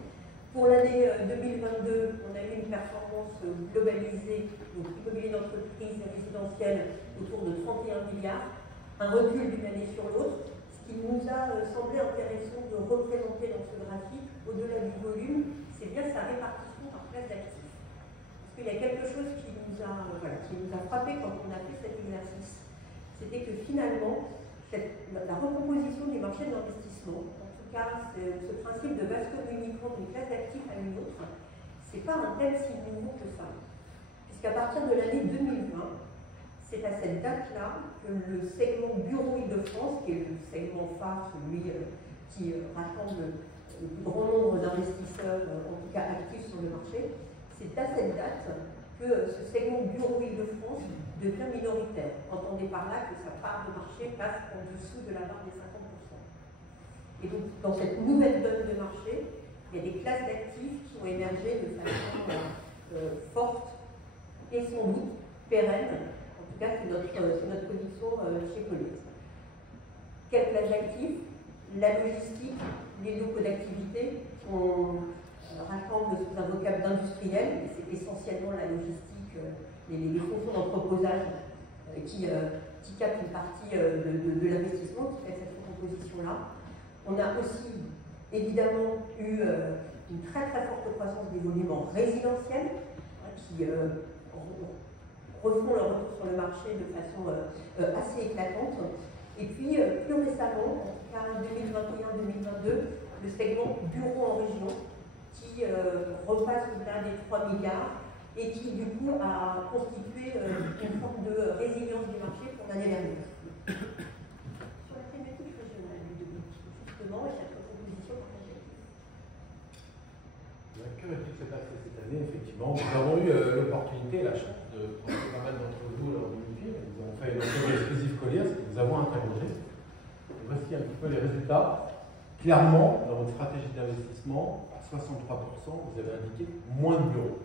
Pour l'année 2022, on a eu une performance globalisée, donc immobilier d'entreprise et résidentielle, autour de 31 milliards, un recul d'une année sur l'autre, ce qui nous a semblé intéressant de représenter dans ce graphique, au-delà du volume, c'est bien sa répartition par classe d'actifs. Parce qu'il y a quelque chose qui nous a frappé quand on a fait cet exercice, c'était que finalement, la recomposition du marché de l'investissement, en tout cas ce principe de vaste communicant d'une classe d'actifs à une autre, c'est pas un tel si nouveau que ça. Puisqu'à partir de l'année 2020, c'est à cette date-là que le segment Bureau Île-de-France, qui est le segment phare, celui qui rassemble le plus grand nombre d'investisseurs, en tout cas actifs sur le marché, c'est à cette date que ce segment Bureau Île-de-France devient minoritaire. Entendez par là que sa part de marché passe en dessous de la barre des 50%. Et donc, dans cette nouvelle donne de marché, il y a des classes d'actifs qui ont émergé de façon forte et sans doute pérenne. En tout cas, c'est notre position chez Colliers. Quelle classe d'actifs? La logistique, les locaux d'activité, on rassemble sous un vocable d'industriel, mais c'est essentiellement la logistique, les fonctions d'entreposage qui captent une partie de l'investissement, qui fait cette recomposition-là. On a aussi évidemment eu une très très forte croissance des volumes en résidentiel, qui refont leur retour sur le marché de façon assez éclatante. Et puis plus récemment, en tout cas 2021-2022, le segment bureau en région, qui repasse au-delà des 3 milliards et qui du coup a constitué une forme de résilience du marché pour l'année dernière. Sur la thématique régionale, justement, et cette proposition partagée. Que s'est passé cette année, effectivement? Nous avons eu l'opportunité, la chance de prendre pas mal d'entre vous lors du meeting. Nous avons fait une entrevue exclusive Colliers que nous avons interrogé. Et voici un petit peu les résultats. Clairement, dans votre stratégie d'investissement, à 63%, vous avez indiqué moins de bureaux.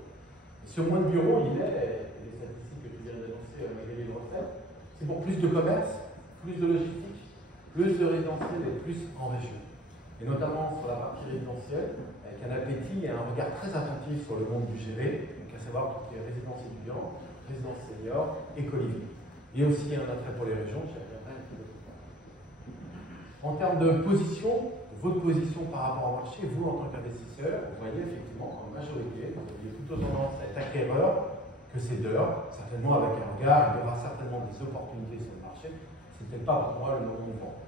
Et ce moins de bureaux, il est, les statistiques que tu viens d'annoncer, Magali Le Rossel, c'est pour plus de commerce, plus de logistique, plus de résidentiel et plus en région. Et notamment sur la partie résidentielle, avec un appétit et un regard très attentif sur le monde du GV, donc à savoir tout ce qui est résidence étudiante, résidence senior et coliving. Et aussi un attrait pour les régions, j'y reviendrai un petit peu plus tard. En termes de position, votre position par rapport au marché, vous en tant qu'investisseur, vous voyez effectivement en majorité, vous aviez plutôt tendance à être acquéreur que cédeur, certainement avec un regard, il y aura certainement des opportunités sur le marché, c'est peut-être pas pour moi le moment de vente.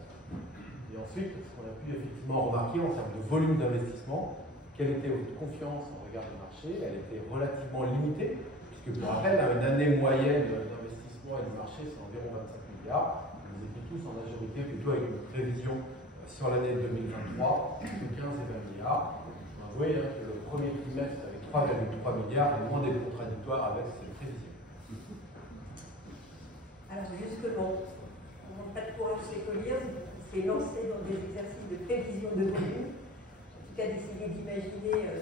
Et ensuite, ce qu'on a pu effectivement remarquer en termes de volume d'investissement, quelle était votre confiance en regard du marché? Elle était relativement limitée, puisque pour rappel, une année moyenne d'investissement et du marché, c'est environ 25 milliards. Vous étiez tous en majorité plutôt avec une prévision sur l'année 2023 de 15 et 20 milliards. Vous voyez que le premier trimestre avec 3,3 milliards est loin d'être contradictoire avec cette prévision. Alors justement, on n'a pas de courage chez Colliers, s'est lancé dans des exercices de prévision de volume, en tout cas d'essayer d'imaginer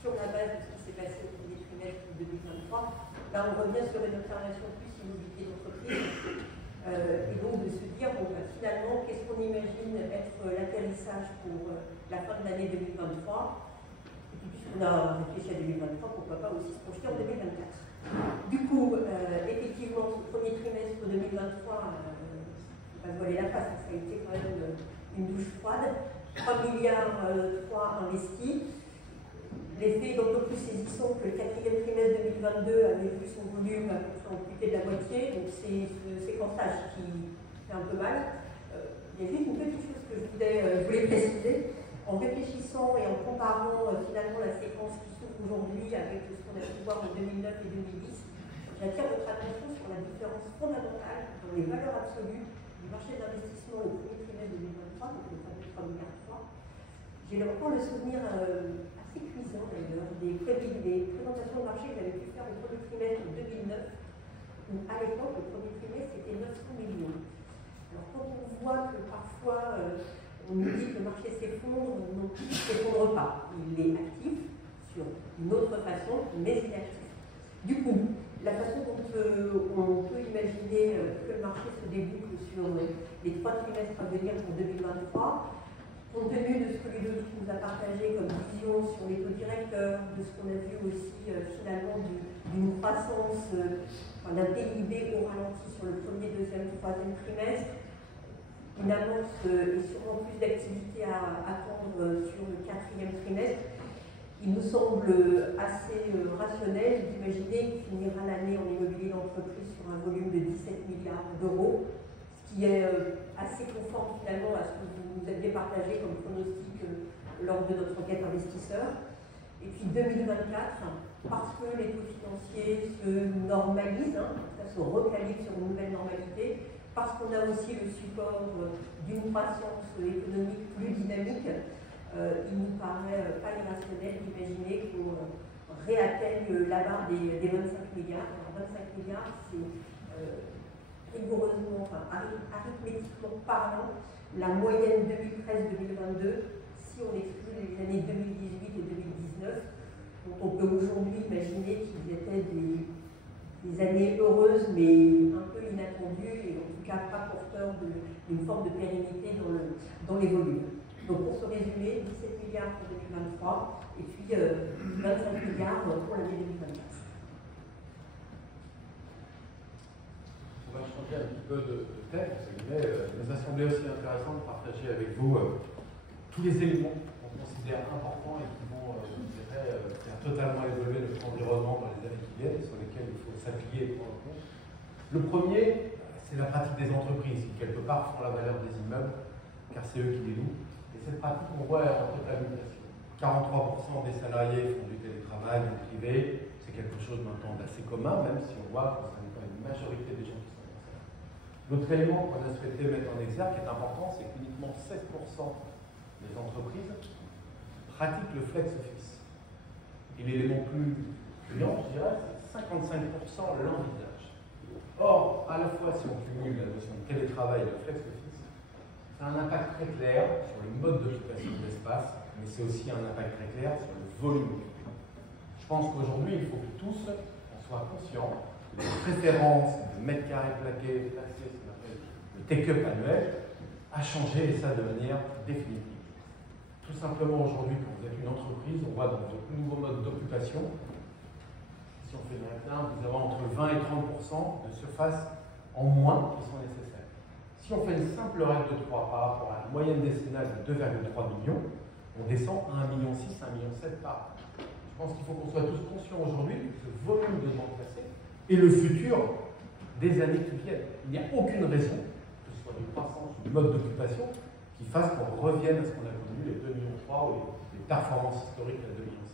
sur la base de ce qui s'est passé au premier trimestre de 2023. Là, on revient sur une observation plus immobilier d'entreprise. Et donc de se dire, bon, ben, finalement, qu'est-ce qu'on imagine être l'atterrissage pour la fin de l'année 2023. Et puis puisqu'on a réfléchi à 2023, pourquoi pas aussi se projeter en 2024. Du coup, effectivement, ce premier trimestre 2023, pas se voiler la face, ça a été quand même une douche froide. 3 milliards investis. L'effet est d'autant plus saisissant que le quatrième trimestre 2022 avait vu son volume à peu près amputé de la moitié, donc c'est ce séquençage qui fait un peu mal. Il y a juste une petite chose que je voulais préciser. En réfléchissant et en comparant finalement la séquence qui s'ouvre aujourd'hui avec ce qu'on a pu voir en 2009 et 2010, j'attire votre attention sur la différence fondamentale dans les valeurs absolues du marché d'investissement au premier trimestre 2023, donc le fameux 3,3 milliards. J'ai encore le souvenir assez cuisant d'ailleurs des présentations de marché que j'avais pu faire au premier trimestre 2009, où à l'époque, le premier trimestre, c'était 900 millions. Alors quand on voit que parfois on nous dit que le marché s'effondre, non, il ne s'effondre pas. Il est actif sur une autre façon, mais il est actif. Du coup, la façon dont on peut imaginer que le marché se déboucle sur les 3 trimestres à venir pour 2023, compte tenu de ce que Ludovic nous a partagé comme vision sur les taux directeurs, de ce qu'on a vu aussi finalement d'une croissance, d'un PIB au ralenti sur le premier, deuxième, troisième trimestre, une annonce et sûrement plus d'activité à attendre sur le quatrième trimestre, il nous semble assez rationnel d'imaginer qu'il finira l'année en immobilier d'entreprise sur un volume de 17 milliards d'euros, ce qui est assez conforme finalement à ce que vous nous aviez partagé comme pronostic lors de notre enquête investisseur. Et puis 2024, parce que les taux financiers se normalisent, ça se recalibre sur une nouvelle normalité, parce qu'on a aussi le support d'une croissance économique plus dynamique, il nous paraît pas irrationnel d'imaginer qu'on réatteigne la barre des 25 milliards. Alors 25 milliards, c'est rigoureusement, arithmétiquement parlant, la moyenne 2013-2022, si on exclut les années 2018 et 2019, dont on peut aujourd'hui imaginer qu'ils étaient des années heureuses, mais un peu inattendues, et en tout cas pas porteurs d'une forme de pérennité dans les volumes. Donc pour se résumer, 17 milliards pour 2023, et puis 25 milliards pour l'année 2024. On va changer un petit peu de thème, il nous a semblé aussi intéressant de partager avec vous tous les éléments qu'on considère importants et qui vont, faire totalement évoluer notre environnement dans les années qui viennent et sur lesquels il faut s'appuyer et prendre en compte. Le premier, c'est la pratique des entreprises qui, quelque part, font la valeur des immeubles, car c'est eux qui les louent. Et cette pratique, on voit en totale mutation. 43% des salariés font du télétravail en privé, c'est quelque chose maintenant d'assez commun, même si on voit que ce n'est pas une majorité des gens qui sont concernés. L'autre élément qu'on a souhaité mettre en exergue, qui est important, c'est qu'uniquement 16% des entreprises pratiquent le flex office. Et l'élément plus criant, je dirais, c'est que 55% l'envisagent. Or, à la fois, si on cumule la notion de télétravail et de flex office, ça a un impact très clair sur le mode d'occupation de l'espace, mais c'est aussi un impact très clair sur le volume occupé. Je pense qu'aujourd'hui, il faut que tous en soient conscients que les préférences de mètres carrés placés, ce qu'on appelle le take-up annuel, a changé, et ça de manière définitive. Tout simplement aujourd'hui, quand vous êtes une entreprise, on voit dans votre nouveau mode d'occupation, si on fait le rectangle, vous avez entre 20 et 30% de surface en moins qui sont nécessaires. Si on fait une simple règle de 3 par rapport à la moyenne décennale de 2,3 millions, on descend à 1,6 million, 1,7 million par an. Je pense qu'il faut qu'on soit tous conscients aujourd'hui que ce volume de demande passée est le futur des années qui viennent. Il n'y a aucune raison, que ce soit une croissance, une mode d'occupation, qui fasse qu'on revienne à ce qu'on a connu les 2,3 millions ou les performances historiques à 2,5 millions.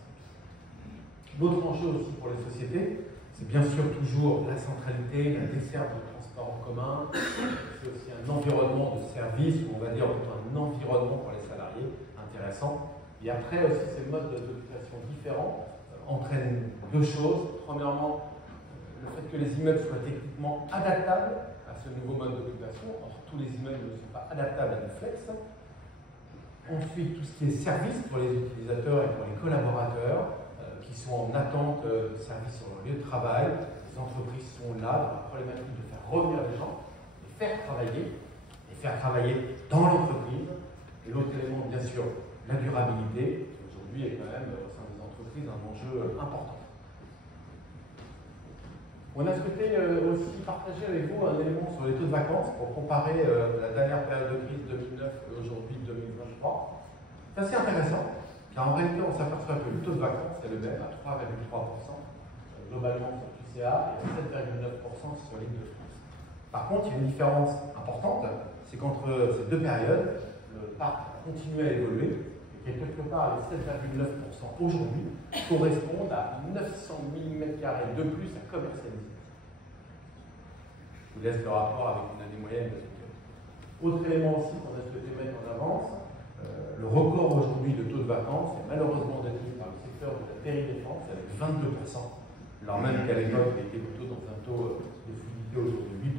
L'autre enjeu aussi pour les sociétés, c'est bien sûr toujours la centralité, la desserte de transport en commun, c'est aussi un environnement de service, ou on va dire plutôt un environnement pour les salariés intéressant. Et après aussi, ces modes d'occupation différents entraînent deux choses. Premièrement, le fait que les immeubles soient techniquement adaptables à ce nouveau mode d'occupation. Or, tous les immeubles ne sont pas adaptables à du flex. Ensuite, tout ce qui est service pour les utilisateurs et pour les collaborateurs qui sont en attente de service sur leur lieu de travail. Les entreprises sont là dans la problématique de faire revenir les gens. Et faire travailler, et faire travailler dans l'entreprise. Et l'autre élément, bien sûr, la durabilité, qui aujourd'hui est quand même, au sein des entreprises, un enjeu important. On a souhaité aussi partager avec vous un élément sur les taux de vacances pour comparer la dernière période de crise 2009 et aujourd'hui 2023. C'est assez intéressant, car en réalité on s'aperçoit que le taux de vacances est le même à 3,3% globalement sur QCA et à 7,9% sur l'île de France. Par contre, il y a une différence importante, c'est qu'entre ces deux périodes, le parc a continué à évoluer et quelque part les 7,9% aujourd'hui correspondent à 900 000 m² de plus à commercialiser. Je vous laisse le rapport avec une année moyenne de sécurité. Autre élément aussi qu'on a souhaité mettre en avance, le record aujourd'hui de taux de vacances est malheureusement détenu par le secteur de la péridéfense avec 22%, alors même qu'à l'époque il était plutôt dans un taux de fluidité autour de 8%.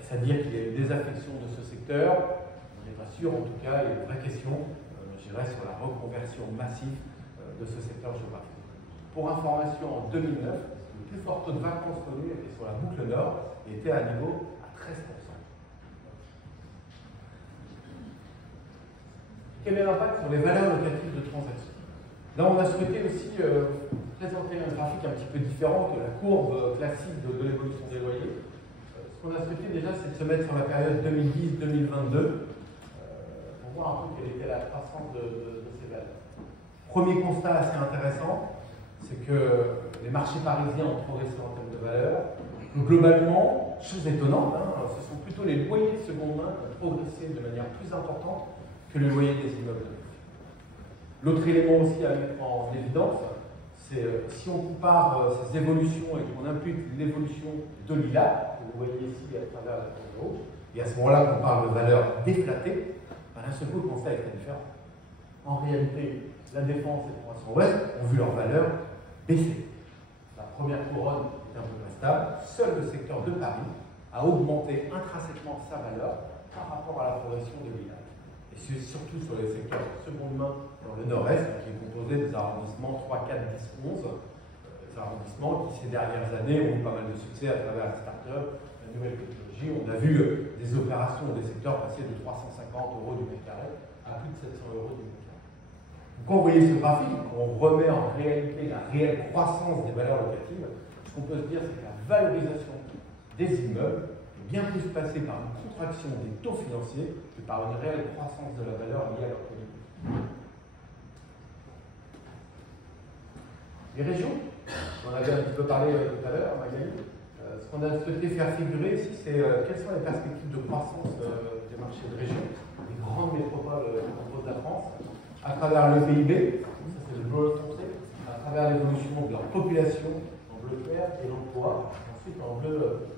C'est-à-dire qu'il y a une désaffection de ce secteur. On n'est pas sûr, en tout cas, il y a une vraie question, je dirais, sur la reconversion massive de ce secteur géographique. Pour information, en 2009, le plus fort taux de vacances connu était sur la boucle nord et était à un niveau à 13%. Quel est l'impact sur les valeurs locatives de transaction? Là, on a souhaité aussi présenter un graphique un petit peu différent que la courbe classique de l'évolution des loyers. Ce qu'on a souhaité déjà, c'est de se mettre sur la période 2010-2022 pour voir un peu quelle était la croissance de ces valeurs. Premier constat assez intéressant, c'est que les marchés parisiens ont progressé en termes de valeur. Globalement, chose étonnante, ce sont plutôt les loyers de seconde main qui ont progressé de manière plus importante que le loyer des immeubles. L'autre élément aussi à mettre en évidence, c'est si on compare ces évolutions et qu'on impute l'évolution de l'ILA, que vous voyez ici à travers la courbe rouge, et à ce moment-là qu'on parle de valeur déflatée, d'un seul coup, le constat est très différent. En réalité, la Défense et le Croissant Ouest ont vu leur valeur baisser. La première couronne est un peu plus stable, seul le secteur de Paris a augmenté intrinsèquement sa valeur par rapport à la progression de l'ILA. Et c'est surtout sur les secteurs de seconde main dans le nord-est, qui est composé des arrondissements 3, 4, 10, 11, des arrondissements qui ces dernières années ont eu pas mal de succès à travers les start-up, la nouvelle technologie. On a vu des opérations des secteurs passer de 350 € du mètre carré à plus de 700 € du mètre carré. Donc quand vous voyez ce graphique, on remet en réalité la réelle croissance des valeurs locatives, ce qu'on peut se dire, c'est que la valorisation des immeubles est bien plus passée par une contraction des taux financiers que par une réelle croissance de la valeur liée à leur qualité. Les régions, on avait un petit peu parlé tout à l'heure, Magali. Ce qu'on a souhaité faire figurer ici, c'est quelles sont les perspectives de croissance des marchés de région, des grandes métropoles de la France, à travers le PIB, ça c'est le bleu foncé, à travers l'évolution de leur population en bleu clair et l'emploi, ensuite en bleu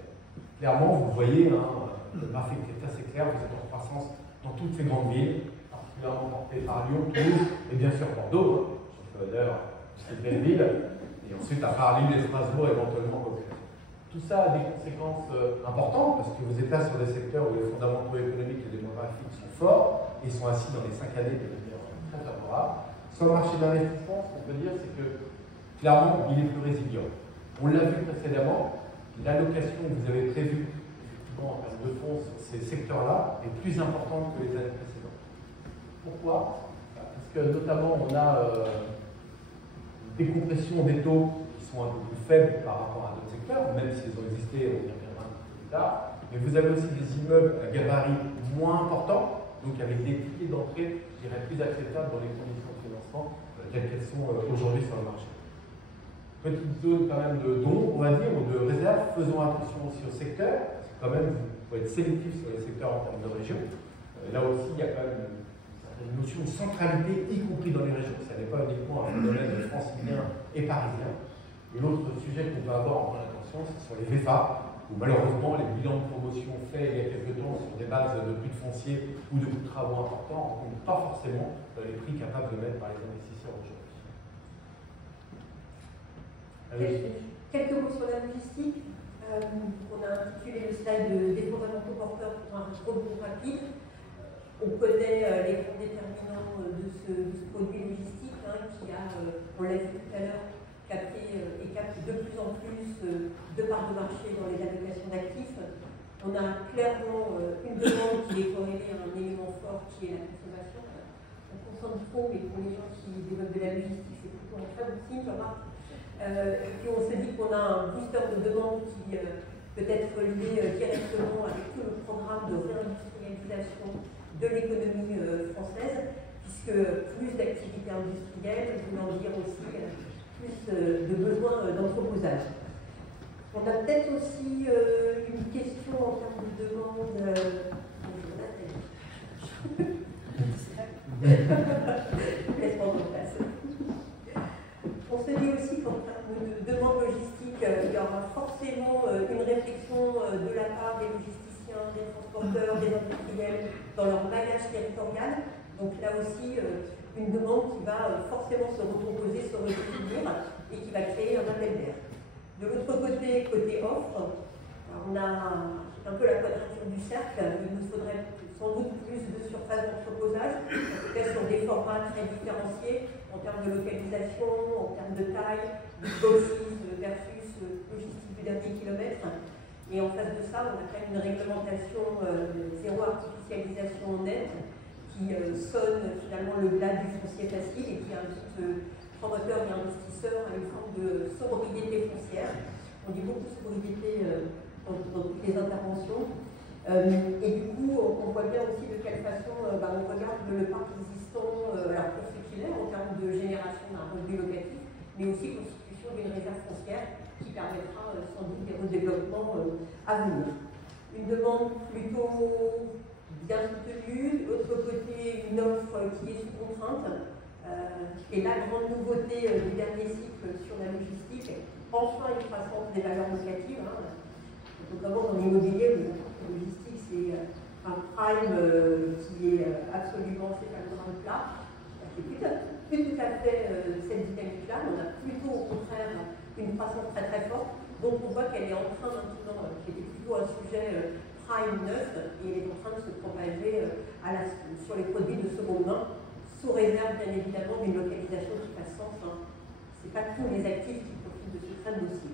clairement, vous voyez, le graphique est assez clair, vous êtes en croissance dans toutes ces grandes villes, particulièrement portées par Lyon, Toulouse et bien sûr Bordeaux, d'ailleurs c'est une belle ville, et ensuite à part Lille et Strasbourg éventuellement population. Tout ça a des conséquences importantes parce que vous êtes là sur des secteurs où les fondamentaux économiques et démographiques sont forts et sont assis dans les 5 années de manière très favorable. Sur le marché d'investissement, ce qu'on peut dire, c'est que clairement, il est plus résilient. On l'a vu précédemment, l'allocation que vous avez prévue effectivement en termes de fonds sur ces secteurs-là est plus importante que les années précédentes. Pourquoi? Parce que notamment, on a des compressions des taux qui sont un peu plus faibles par rapport à d'autres secteurs, même s'ils ont existé, on y reviendra un peu plus tard. Mais vous avez aussi des immeubles à gabarit moins importants, donc avec des tickets d'entrée, je dirais, plus acceptables dans les conditions de financement telles qu'elles sont aujourd'hui sur le marché. Petite zone quand même de dons, on va dire, ou de réserve, faisons attention aussi au secteur, parce que quand même, il faut être sélectif sur les secteurs en termes de région. Là aussi, il y a quand même une notion de centralité, y compris dans les régions. Ça n'est pas uniquement un phénomène francilien et parisien. Et l'autre sujet qu'on peut avoir en point d'attention, c'est sur les VFA, où malheureusement les bilans de promotion faits il y a quelques temps sur des bases de prix de foncier ou de coûts de travaux importants ne rencontrent pas forcément les prix capables de mettre par les investisseurs aujourd'hui. Quelques mots sur la logistique. On a intitulé le slide de des fondamentaux porteurs pour un rebond rapide. On connaît les grands déterminants de ce produit logistique qui a, on l'a vu tout à l'heure, capté et capte de plus en plus de parts de marché dans les allocations d'actifs. On a clairement une demande qui est corrélée à un élément fort qui est la consommation. On consomme trop, mais pour les gens qui développent de la logistique, c'est plutôt un très bon signe, Jean-Marc. Et puis on se dit qu'on a un booster de demande qui peut être lié directement avec tout le programme de réindustrialisation de l'économie française, puisque plus d'activités industrielles voulant dire aussi plus de besoins d'entreposage. On a peut-être aussi une question en termes de demande. Laisse prendre place. On se dit aussi qu'en termes de demande logistique, il y aura forcément une réflexion de la part des logisticiens, des transporteurs, des industriels dans leur maillage territorial. Donc là aussi, une demande qui va forcément se recomposer, se redéfinir et qui va créer un appel d'air. De l'autre côté, côté offre, on a un peu la quadrature du cercle. Il nous faudrait sans doute plus de surface d'entreposage, en tout cas sur des formats très différenciés en termes de localisation, en termes de taille, de boxes versus logistique du dernier kilomètre. Et en face de ça, on a quand même une réglementation zéro artificialisation nette qui sonne finalement le glas du foncier facile et qui invite promoteurs et investisseurs à une forme de sobriété foncière. On dit beaucoup de sobriété dans toutes les interventions. Et du coup, on voit bien aussi de quelle façon on regarde le parc existant, alors pour ce qu'il est en termes de génération d'un revenu locatif, mais aussi constitution d'une réserve foncière qui permettra sans doute des redéveloppements à venir. Une demande plutôt bien soutenue, de l'autre côté une offre qui est sous contrainte. Et la grande nouveauté du dernier cycle sur la logistique, enfin une croissance des valeurs locatives. Notamment dans l'immobilier, la logistique, c'est un prime qui est absolument céphalogramme plat. C'est plus tout à fait cette dynamique-là, mais on a plutôt au contraire une croissance très très forte. Donc on voit qu'elle est en train maintenant, qui était plutôt un sujet prime neuf, et elle est en train de se propager sur les produits de seconde main, sous réserve bien évidemment d'une localisation qui fasse sens. Ce n'est pas tous les actifs qui profitent de ce train aussi.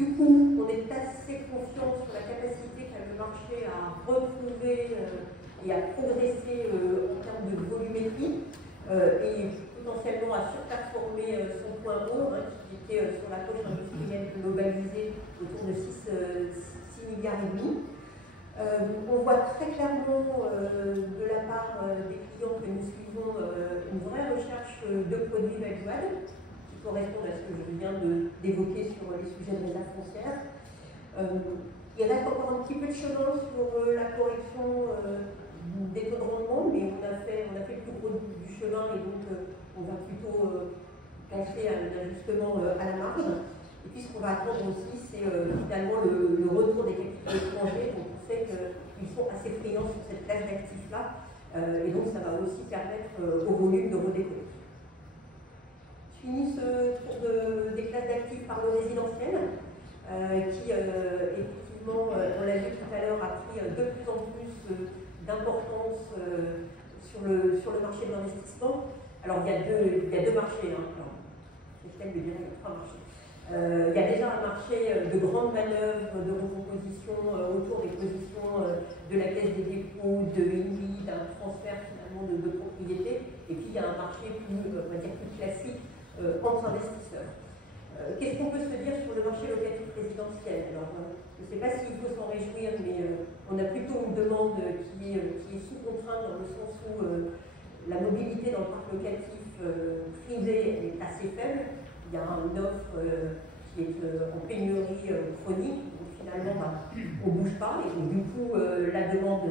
Du coup, on est assez confiant sur la capacité qu'a le marché à retrouver et à progresser en termes de volumétrie et potentiellement à surperformer son point haut, qui était sur la poche industrielle globalisée autour de 6,5 milliards. On voit très clairement de la part des clients que nous suivons une vraie recherche de produits value-add qui correspondent à ce que je viens d'évoquer sur les sujets de réserve foncière. Il reste encore un petit peu de chemin sur la correction des taux de rendement, mais on a fait le plus gros du chemin et donc on va plutôt penser à un ajustement à la marge. Et puis ce qu'on va attendre aussi, c'est finalement le retour des capitaux étrangers. Donc on sait qu'ils sont assez friands sur cette classe d'actifs-là. Et donc ça va aussi permettre au volume de redécoller. Je finis ce tour des classes d'actifs par le résidentiel, qui effectivement, on l'a vu tout à l'heure, a pris de plus en plus d'importance sur le marché de l'investissement. Alors il y a deux marchés. C'est peut-être de dire qu'il y a trois marchés. Il y a déjà un marché de grandes manœuvres de recomposition autour des positions de la caisse des dépôts, de INVI, d'un transfert finalement de propriété. Et puis il y a un marché plus, on va dire, plus classique entre investisseurs. Qu'est-ce qu'on peut se dire sur le marché locatif résidentiel? Alors, je ne sais pas s'il faut s'en réjouir, mais on a plutôt une demande qui est sous contrainte dans le sens où la mobilité dans le parc locatif privé est assez faible. Il y a une offre qui est en pénurie chronique, donc finalement on ne bouge pas, et donc, du coup la demande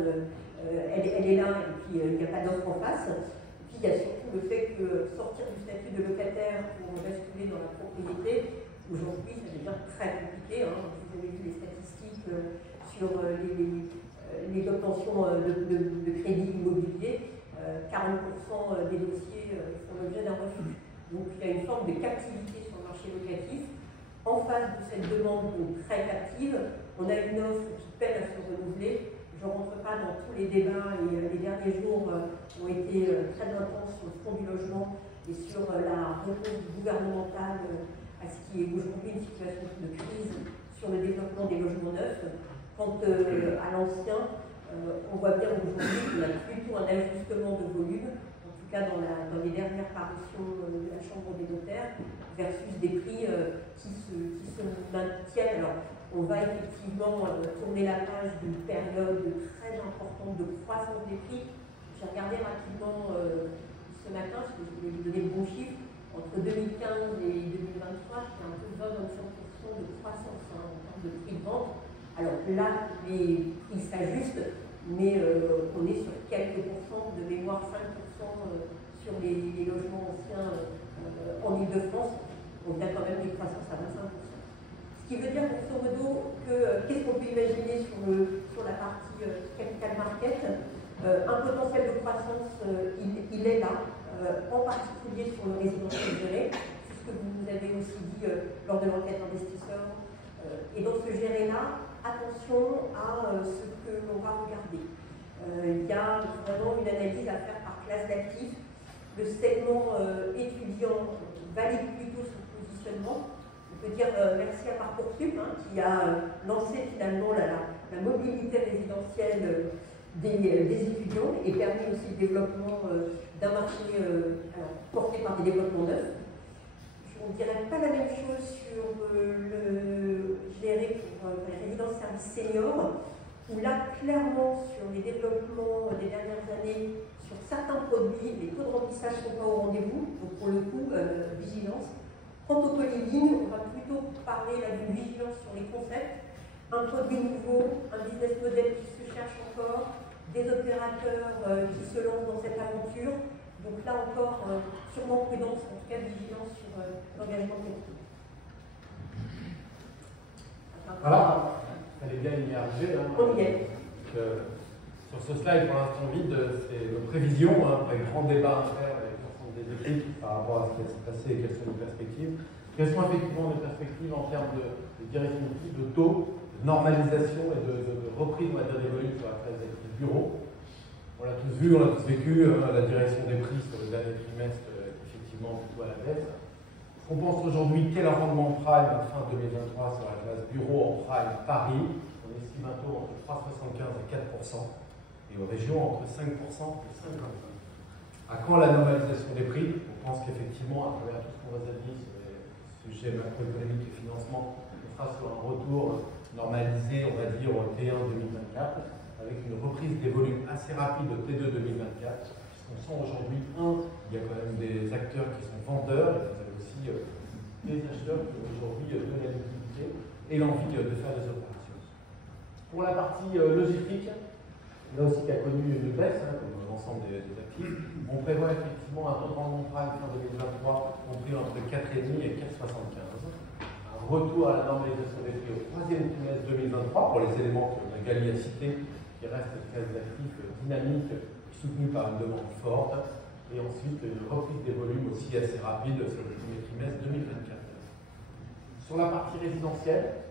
elle est là, et puis il n'y a pas d'offre en face. Et puis il y a surtout le fait que sortir du statut de locataire pour basculer dans la propriété, aujourd'hui ça devient très compliqué. Vous avez vu les statistiques sur les obtentions de crédit immobilier, 40% des dossiers font l'objet d'un refus. Donc il y a une forme de captivité sur le marché locatif. En face de cette demande très captive, on a une offre qui peine à se renouveler. Je ne rentre pas dans tous les débats et les derniers jours ont été très intenses sur le front du logement et sur la réponse gouvernementale à ce qui est aujourd'hui une situation de crise sur le développement des logements neufs. Quant à l'ancien, on voit bien aujourd'hui qu'il y a plutôt un ajustement de volume, en tout cas dans les dernières parutions de la Chambre des notaires, versus des prix qui se maintiennent. Alors, on va effectivement tourner la page d'une période très importante de croissance des prix. J'ai regardé rapidement ce matin, parce que je voulais vous donner le bon chiffre, entre 2015 et 2023, il y a un peu 20-25% de croissance en termes de prix de vente. Alors là, les prix s'ajustent, mais on est sur quelques pourcents, de mémoire 5% sur les logements anciens en Ile-de-France. On a quand même des croissances à 25%. Ce qui veut dire, grosso modo, qu'est-ce qu'on peut imaginer sur la partie capital market. Un potentiel de croissance, il est là, en particulier sur le résidentiel géré, c'est ce que vous nous avez aussi dit lors de l'enquête investisseur. Et dans ce géré-là, attention à ce que l'on va regarder. Il y a vraiment une analyse à faire par classe d'actifs. Le segment étudiant valide plutôt son positionnement. On peut dire merci à Parcoursup qui a lancé finalement la mobilité résidentielle des étudiants et permis aussi le développement d'un marché porté par des développements neufs. On ne dirait pas la même chose sur le géré pour les résidences services seniors, où là, clairement, sur les développements des dernières années, sur certains produits, les taux de remplissage ne sont pas au rendez-vous, donc pour le coup, vigilance. Quant au co-living, on va plutôt parler là d'une vigilance sur les concepts, un produit nouveau, un business model qui se cherche encore, des opérateurs qui se lancent dans cette aventure. Donc là encore, sûrement prudence, en tout cas vigilance sur l'engagement collectif. Voilà, il fallait bien y arriver. On y est. Sur ce slide, pour l'instant vide, c'est nos prévisions, après le grand débat à faire avec l'ensemble des équipes par rapport à ce qui s'est passé et quelles sont nos perspectives. Quelles sont effectivement nos perspectives en termes de direction de taux, de normalisation et de reprise, on va dire, des volumes sur la classe d'actifs bureaux. On l'a tous vu, on l'a tous vécu, la direction des prix sur le dernier trimestre, effectivement, plutôt à la baisse. On pense aujourd'hui quel rendement prime fin 2023 sur la classe bureau en prime Paris. On estime un taux entre 3,75 et 4%, et aux régions entre 5% et 5,25%. À quand la normalisation des prix? On pense qu'effectivement, à travers tout ce qu'on vous a dit sur les sujets macroéconomiques et financement, on sera sur un retour normalisé, on va dire, au T1 2024. Avec une reprise des volumes assez rapide au T2 2024, puisqu'on sent aujourd'hui, il y a quand même des acteurs qui sont vendeurs, et vous avez aussi des acheteurs qui ont aujourd'hui de la liquidité et l'envie de faire des opérations. Pour la partie logistique, là aussi qui a connu une baisse, comme l'ensemble des actifs, on prévoit effectivement un taux de rendement prime fin 2023 compris entre 4,5 et 4,75. Un retour à la normalisation des prix au troisième trimestre 2023 pour les éléments que Magali a cités, qui reste une classe d'actifs dynamique, soutenue par une demande forte, et ensuite une reprise des volumes aussi assez rapide sur le premier trimestre 2024. Sur la partie résidentielle,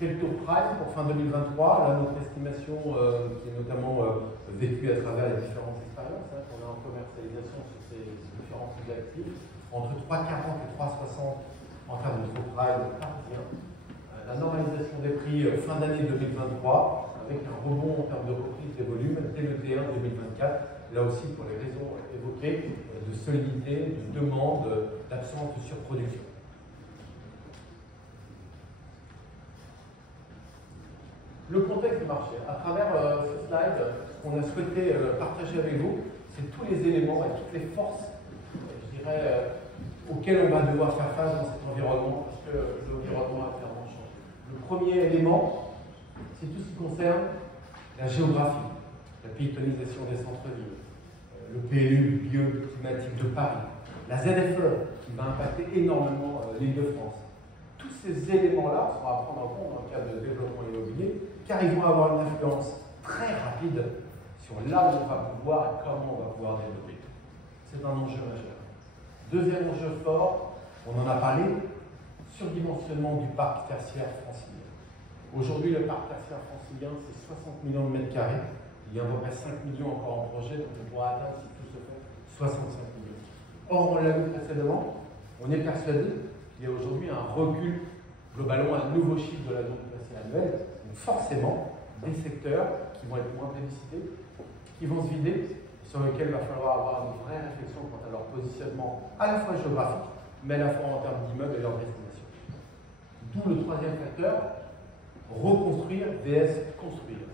quel taux prime pour fin 2023? Là, notre estimation, qui est notamment vécue à travers les différentes expériences qu'on a en commercialisation sur ces différents types d'actifs, entre 3,40 et 3,60 en termes de taux prime parisien. La normalisation des prix fin d'année 2023, avec un rebond en termes de reprise des volumes dès le T1 2024, là aussi pour les raisons évoquées, de solidité, de demande, d'absence de surproduction. Le contexte du marché. À travers ce slide, ce qu'on a souhaité partager avec vous, c'est tous les éléments et toutes les forces, je dirais, auxquelles on va devoir faire face dans cet environnement, parce que l'environnement a clairement changé. Le premier élément, c'est tout ce qui concerne la géographie, la piétonisation des centres-villes, le PLU bioclimatique de Paris, la ZFE qui va impacter énormément l'Île-de-France. Tous ces éléments-là seront à prendre en compte dans le cadre de développement immobilier, car ils vont avoir une influence très rapide sur là où on va pouvoir et comment on va pouvoir développer. C'est un enjeu majeur. Deuxième enjeu fort, on en a parlé, surdimensionnement du parc tertiaire francilien. Aujourd'hui, le parc tertiaire francilien, c'est 60 millions de mètres carrés. Il y a à peu près 5 millions encore en projet, donc on pourra atteindre, si tout se fait, 65 millions. Or, on l'a vu précédemment, on est persuadé qu'il y a aujourd'hui un recul de globalement un nouveau chiffre de la démocratie annuelle, donc forcément des secteurs qui vont être moins plébiscités, qui vont se vider, sur lesquels il va falloir avoir une vraie réflexion quant à leur positionnement à la fois géographique, mais à la fois en termes d'immeubles et leur destination. D'où le troisième facteur, reconstruire vs construire.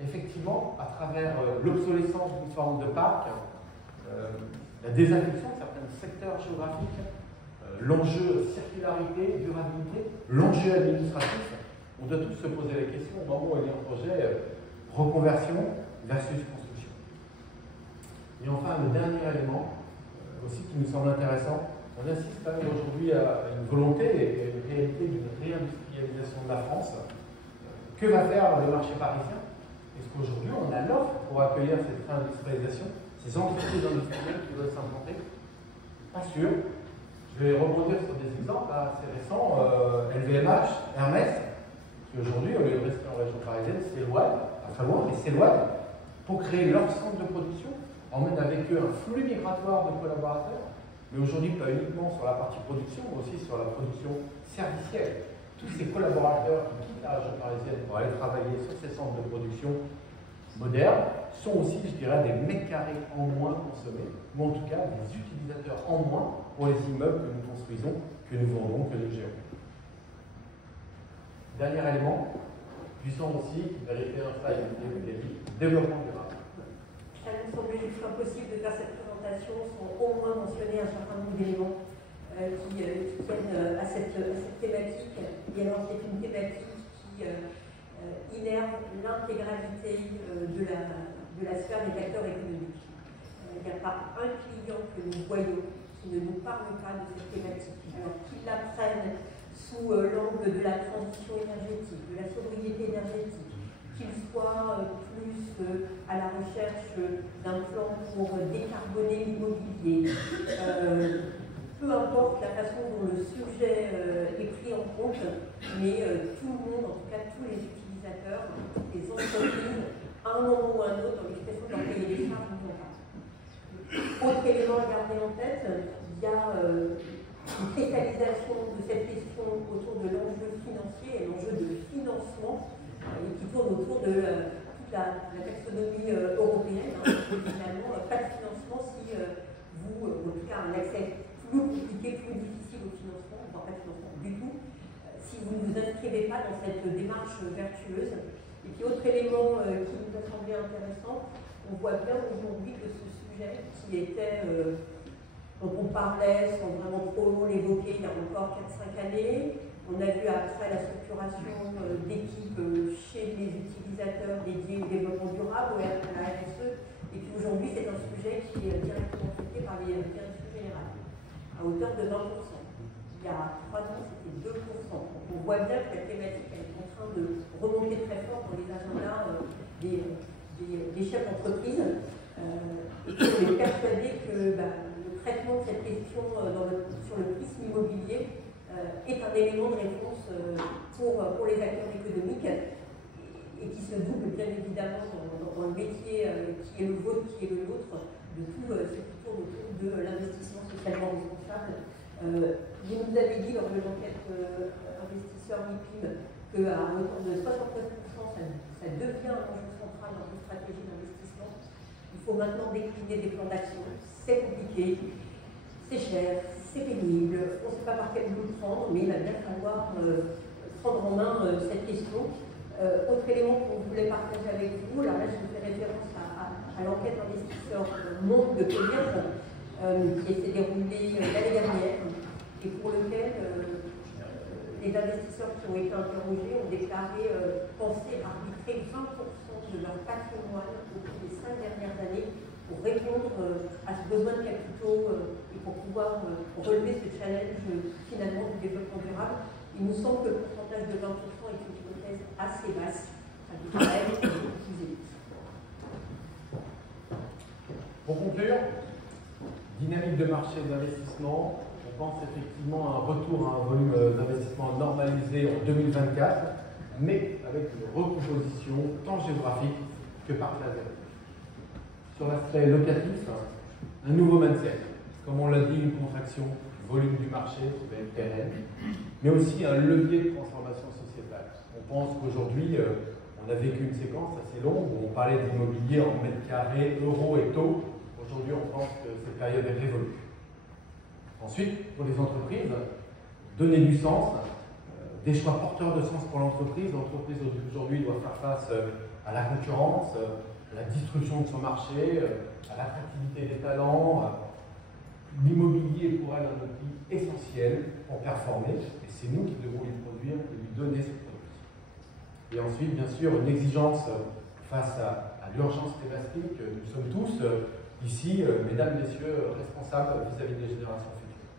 Effectivement, à travers l'obsolescence d'une forme de parc, la désaffection de certains secteurs géographiques, l'enjeu circularité, durabilité, l'enjeu administratif, on doit tous se poser la question au moment où il y a un projet reconversion versus construction. Et enfin, le dernier élément, aussi qui nous semble intéressant, on assiste quand même aujourd'hui à une volonté et une réalité d'une réindustrialisation de la France. Que va faire le marché parisien? Est-ce qu'aujourd'hui on a l'offre pour accueillir cette réindustrialisation, ces entreprises industrielles qui veulent s'implanter? Pas sûr. Je vais rebondir sur des exemples assez récents. LVMH, Hermès, qui aujourd'hui, au lieu de rester en région parisienne, s'éloignent, pas très loin, mais s'éloignent pour créer leur centre de production, emmènent avec eux un flux migratoire de collaborateurs, mais aujourd'hui pas uniquement sur la partie production, mais aussi sur la production servicielle. Tous ces collaborateurs qui quittent la région parisienne pour aller travailler sur ces centres de production modernes sont aussi, je dirais, des mètres carrés en moins consommés, ou en tout cas des utilisateurs en moins pour les immeubles que nous construisons, que nous vendons, que nous gérons. Dernier élément, puissant aussi, qui vérifie un slide, développement durable. Ça nous semblait juste impossible de faire cette présentation sans au moins mentionner un certain nombre d'éléments qui tiennent à cette thématique. Et alors, c'est une thématique qui innerve l'intégralité de la sphère des acteurs économiques. Il n'y a pas un client que nous voyons qui ne nous parle pas de cette thématique. Alors, qu'ils la prennent sous l'angle de la transition énergétique, de la sobriété énergétique, qu'ils soient plus à la recherche d'un plan pour décarboner l'immobilier, peu importe la façon dont le sujet est pris en compte, mais tout le monde, en tout cas tous les utilisateurs, toutes les entreprises, à un moment ou à un autre, dans l'expression de leur cahier des charges, nous en parlent. Autre élément à garder en tête, il y a une cristallisation de cette question autour de l'enjeu financier et l'enjeu de financement, qui tourne autour de toute la taxonomie européenne. Finalement, pas de financement si vous, en tout cas, un accès plus compliqué, plus difficile au financement, enfin pas de financement du tout, si vous ne vous inscrivez pas dans cette démarche vertueuse. Et puis autre élément qui nous a semblé intéressant, on voit bien aujourd'hui que ce sujet qui était, dont on parlait sans vraiment trop l'évoquer il y a encore 4-5 années, on a vu après la structuration d'équipes chez les utilisateurs dédiés au développement durable, à la RSE, et puis aujourd'hui c'est un sujet qui est directement traité par les directions générales, à hauteur de 20%. Il y a 3 ans, c'était 2%. Donc on voit bien que la thématique elle est en train de remonter très fort dans les agendas des chefs d'entreprise. Et on est persuadé que le traitement de cette question sur le prisme immobilier est un élément de réponse pour les acteurs économiques et qui se double bien évidemment dans le métier qui est le vôtre, qui est le nôtre, de tout ce qui tourne autour de l'investissement socialement responsable. Vous nous avez dit lors de l'enquête investisseur MIPIM qu'à hauteur de 73%, ça devient un enjeu central dans une stratégie d'investissement. Il faut maintenant décliner des plans d'action. C'est compliqué, c'est cher, c'est pénible, on ne sait pas par quel bout le prendre, mais il va bien falloir prendre en main cette question. Autre élément qu'on voulait partager avec vous, alors là je fais référence à l'enquête investisseur Monde de Colliers, qui s'est déroulée l'année dernière, et pour lequel les investisseurs qui ont été interrogés ont déclaré penser arbitrer 20% de leur patrimoine au cours des 5 dernières années pour répondre à ce besoin de capitaux et pour pouvoir relever ce challenge finalement du développement durable. Il nous semble que le pourcentage de 20% est une hypothèse assez basse, ça devrait être plus élevé. Pour conclure, dynamique de marché d'investissement, on pense effectivement à un retour à un volume d'investissement normalisé en 2024, mais avec une recomposition tant géographique que par classe d'actifs. Sur l'aspect locatif, un nouveau mindset. Comme on l'a dit, une contraction volume du marché qui va être pérenne, mais aussi un levier de transformation sociétale. On pense qu'aujourd'hui, on a vécu une séquence assez longue où on parlait d'immobilier en mètres carrés, euros et taux. Aujourd'hui, on pense que cette période est révolue. Ensuite, pour les entreprises, donner du sens, des choix porteurs de sens pour l'entreprise. L'entreprise aujourd'hui doit faire face à la concurrence, à la destruction de son marché, à l'attractivité des talents. L'immobilier est pour elle un outil essentiel pour performer, et c'est nous qui devons lui produire et lui donner ce produit. Et ensuite, bien sûr, une exigence face à l'urgence climatique. Nous sommes tous ici, mesdames, messieurs, responsables vis-à-vis des générations futures.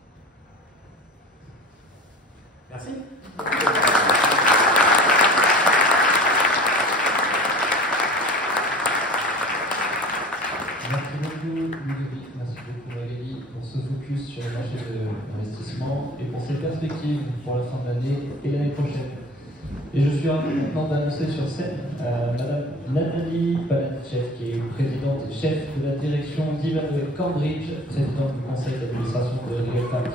Merci. Merci beaucoup Ludovic, merci beaucoup Magali pour ce focus sur le marché de l'investissement et pour ces perspectives pour la fin de l'année et l'année prochaine. Et je suis content d'annoncer sur scène Madame Nathalie Palatchev, qui est présidente et chef de la direction d'Ivanhoe Cambridge, présidente du conseil d'administration de Legal Bank.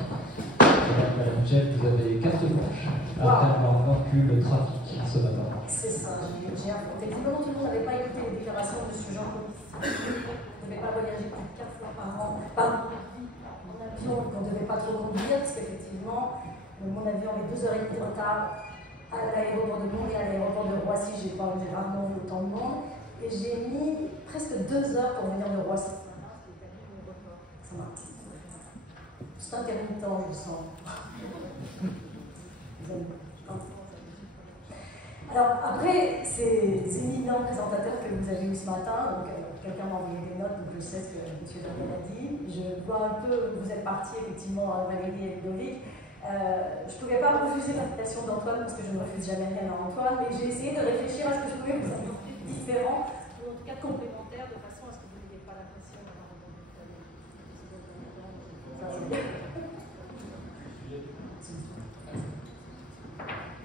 Madame Palatchev, vous avez carte blanche après avoir vaincu le trafic ce matin. C'est ça, j'ai affronté. Visiblement, tout le monde n'avait pas écouté les déclarations de ce genre. On ne devait pas voyager plus de 4 fois par an. En avion, on ne devait pas trop conduire, parce qu'effectivement, mon avion avait 2h30 de retard à l'aéroport de Lyon et à l'aéroport de Roissy. J'ai rarement vu autant de monde. Et j'ai mis presque 2 heures pour venir de Roissy. Ça m'a. C'est intermittent, je le sens. Alors après, ces éminents présentateurs que vous avez eu ce matin, donc quelqu'un m'a envoyé des notes, donc je sais ce que M. Daniel a dit. Je vois un peu, vous êtes partis effectivement, Valérie et Ludovic. Je ne pouvais pas refuser l'invitation d'Antoine parce que je ne refuse jamais rien à Antoine, mais j'ai essayé de réfléchir à ce que je pouvais vous apporter différent, ou en tout cas complémentaire, de façon à ce que vous n'ayez pas l'impression d'avoir entendu parler.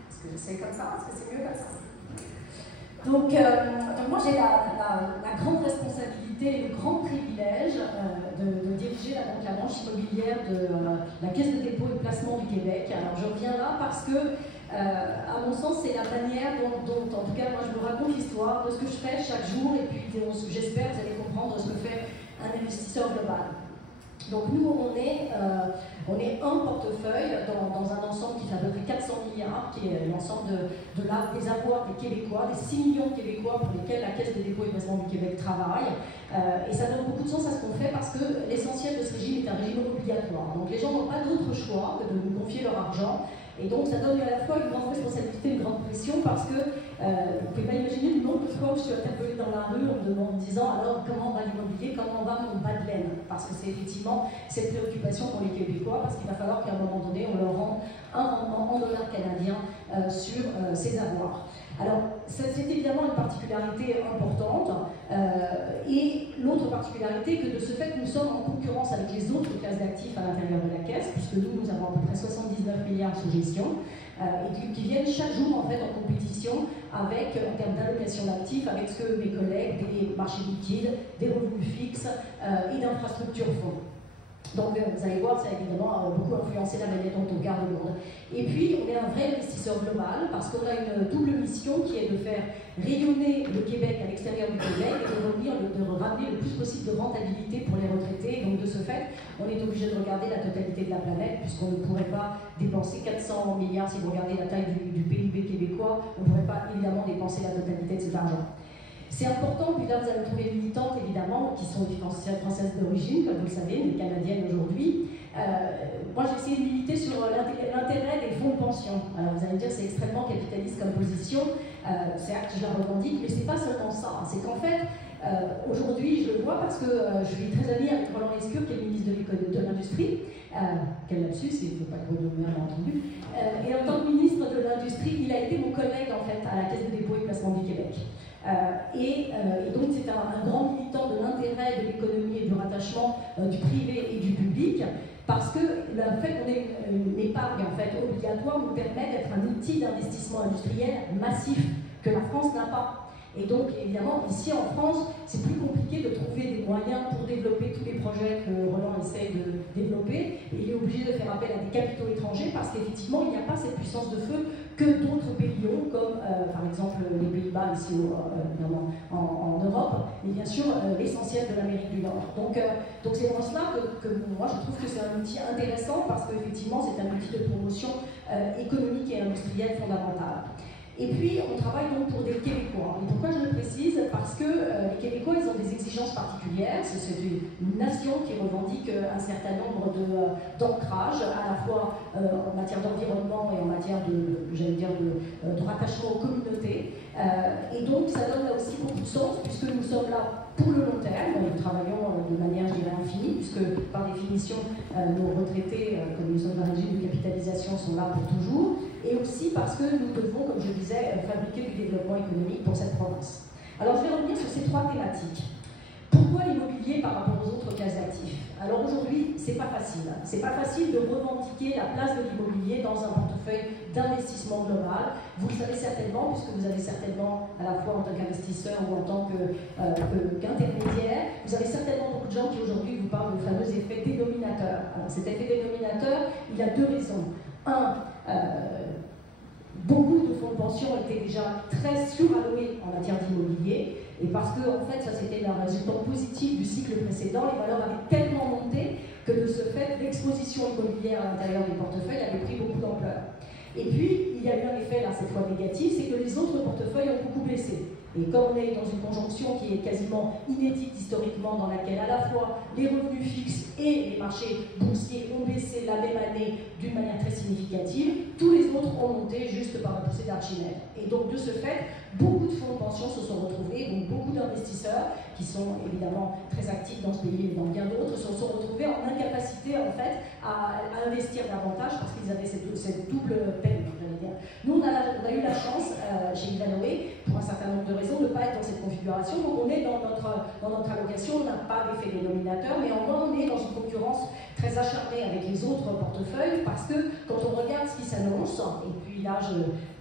Est-ce que j'essaie comme ça? Est-ce que c'est mieux comme ça? Donc moi j'ai la grande responsabilité et le grand privilège de diriger la branche immobilière de la Caisse de dépôt et de placement du Québec. Alors je reviens là parce que, à mon sens, c'est la manière dont, en tout cas, moi je me raconte l'histoire de ce que je fais chaque jour et puis j'espère que vous allez comprendre ce que fait un investisseur global. Donc nous, on est un portefeuille dans un ensemble qui fait à peu près 400 milliards, qui est l'ensemble des avoirs des Québécois, des 6 millions de Québécois pour lesquels la Caisse des dépôts et placements du Québec travaille. Et ça donne beaucoup de sens à ce qu'on fait parce que l'essentiel de ce régime est un régime obligatoire. Donc les gens n'ont pas d'autre choix que de nous confier leur argent. Et donc ça donne à la fois une grande responsabilité, une grande pression, parce que vous ne pouvez pas imaginer le nombre de fois où je suis interpellée dans la rue en me disant alors comment va l'immobilier, comment va mon bas de laine, parce que c'est effectivement cette préoccupation pour les Québécois, parce qu'il va falloir qu'à un moment donné on leur rende un rendement en dollars canadiens sur ces avoirs. Alors, c'est évidemment une particularité importante, et l'autre particularité que de ce fait, nous sommes en concurrence avec les autres classes d'actifs à l'intérieur de la Caisse, puisque nous avons à peu près 79 milliards sous gestion, et qui viennent chaque jour en fait en compétition avec, en termes d'allocation d'actifs, avec ce que mes collègues des marchés liquides, des revenus fixes et d'infrastructures font. Donc vous allez voir, ça a évidemment beaucoup influencé la manière dont on regarde le monde. Et puis on est un vrai investisseur global parce qu'on a une double mission qui est de faire rayonner le Québec à l'extérieur du Québec et de ramener le plus possible de rentabilité pour les retraités. Donc de ce fait, on est obligé de regarder la totalité de la planète puisqu'on ne pourrait pas dépenser 400 milliards, si vous regardez la taille du PIB québécois, on ne pourrait pas évidemment dépenser la totalité de cet argent. C'est important, puis là vous allez trouver militantes évidemment, qui sont des françaises d'origine, comme vous le savez, mais canadiennes aujourd'hui. Moi j'ai essayé de militer sur l'intérêt des fonds de pension. Alors vous allez me dire c'est extrêmement capitaliste comme position, c'est que je la revendique, mais c'est pas seulement ça, c'est qu'en fait, aujourd'hui je le vois parce que je suis très amie avec Roland Lescure, qui est le ministre de l'Industrie, quel lapsus, il ne faut pas que vous m'ayez entendu, et en tant que ministre de l'Industrie, il a été mon collègue en fait à la Caisse de dépôt et placement du Québec. Et donc c'est un grand militant de l'intérêt de l'économie et du rattachement du privé et du public, parce que le fait qu'on ait une épargne en fait, obligatoire nous permet d'être un outil d'investissement industriel massif que la France n'a pas. Et donc, évidemment, ici en France, c'est plus compliqué de trouver des moyens pour développer tous les projets que Roland essaie de développer. Et il est obligé de faire appel à des capitaux étrangers parce qu'effectivement, il n'y a pas cette puissance de feu que d'autres pays ont, comme par exemple les Pays-Bas, ici évidemment, en Europe, et bien sûr l'essentiel de l'Amérique du Nord. Donc c'est dans cela que moi je trouve que c'est un outil intéressant parce qu'effectivement, c'est un outil de promotion économique et industrielle fondamental. Et puis, on travaille donc pour des Québécois. Et pourquoi je le précise? Parce que les Québécois, ils ont des exigences particulières. C'est une nation qui revendique un certain nombre d'ancrages, à la fois en matière d'environnement et en matière de rattachement aux communautés. Et donc, ça donne là aussi beaucoup de sens, puisque nous sommes là pour le long terme. Nous travaillons de manière, je dirais, infinie, puisque par définition, nos retraités, comme nous sommes dans un régime de capitalisation, sont là pour toujours. Et aussi parce que nous devons, comme je disais, fabriquer du développement économique pour cette province. Alors je vais revenir sur ces trois thématiques. Pourquoi l'immobilier par rapport aux autres classes d'actifs? Alors aujourd'hui, c'est pas facile. C'est pas facile de revendiquer la place de l'immobilier dans un portefeuille d'investissement global. Vous le savez certainement, puisque vous avez certainement, à la fois en tant qu'investisseur ou en tant qu'intermédiaire, vous avez certainement beaucoup de gens qui aujourd'hui vous parlent du fameux effet dénominateur. Alors cet effet dénominateur, il a deux raisons. Beaucoup de fonds de pension étaient déjà très suralloués en matière d'immobilier, et parce que en fait ça c'était un résultat positif du cycle précédent, les valeurs avaient tellement monté que de ce fait l'exposition immobilière à l'intérieur des portefeuilles avait pris beaucoup d'ampleur. Et puis il y a eu un effet là cette fois négatif, c'est que les autres portefeuilles ont beaucoup baissé. Et comme on est dans une conjonction qui est quasiment inédite historiquement, dans laquelle à la fois les revenus fixes et les marchés boursiers ont baissé la même année d'une manière très significative, tous les autres ont monté juste par la poussée d'Archimède. Et donc de ce fait, beaucoup de fonds de pension se sont retrouvés, donc beaucoup d'investisseurs qui sont évidemment très actifs dans ce pays et dans bien d'autres, se sont retrouvés en incapacité en fait à investir davantage parce qu'ils avaient cette double peine. Nous, on a eu la chance, chez Ivanhoé, pour un certain nombre de raisons, de ne pas être dans cette configuration. Donc, on est dans notre allocation, on n'a pas d'effet dénominateur, mais en moins, on est dans une concurrence très acharnée avec les autres portefeuilles, parce que quand on regarde ce qui s'annonce, et puis là,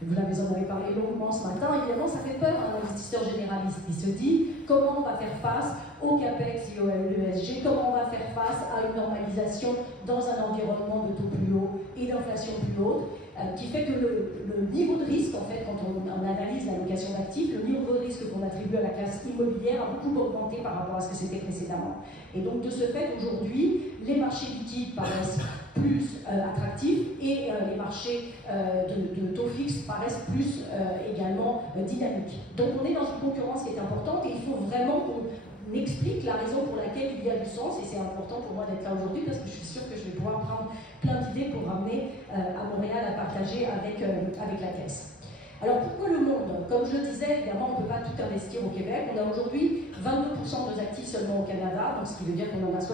vous en avez parlé longuement ce matin, évidemment, ça fait peur à un investisseur généraliste qui se dit comment on va faire face au CAPEX et au ESG, comment on va faire face à une normalisation dans un environnement de taux plus haut et d'inflation plus haute, qui fait que le niveau de risque, en fait, quand on analyse l'allocation d'actifs, le niveau de risque qu'on attribue à la classe immobilière a beaucoup augmenté par rapport à ce que c'était précédemment. Et donc, de ce fait, aujourd'hui, les marchés liquides paraissent plus attractifs et les marchés de taux fixe paraissent plus également dynamiques. Donc, on est dans une concurrence qui est importante et il faut vraiment qu'on explique la raison pour laquelle il y a du sens, et c'est important pour moi d'être là aujourd'hui parce que je suis sûre que je vais pouvoir prendre plein d'idées pour ramener à Montréal à partager avec la caisse. Alors pourquoi le monde? Comme je le disais, évidemment, on ne peut pas tout investir au Québec. On a aujourd'hui 22% de nos actifs seulement au Canada, donc ce qui veut dire qu'on en a 78%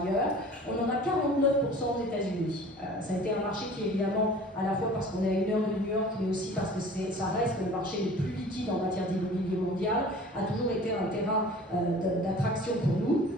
ailleurs. On en a 49% aux États-Unis. Ça a été un marché qui, évidemment, à la fois parce qu'on est à 1 heure de New York, mais aussi parce que ça reste le marché le plus liquide en matière d'immobilier mondial, a toujours été un terrain d'attraction pour nous.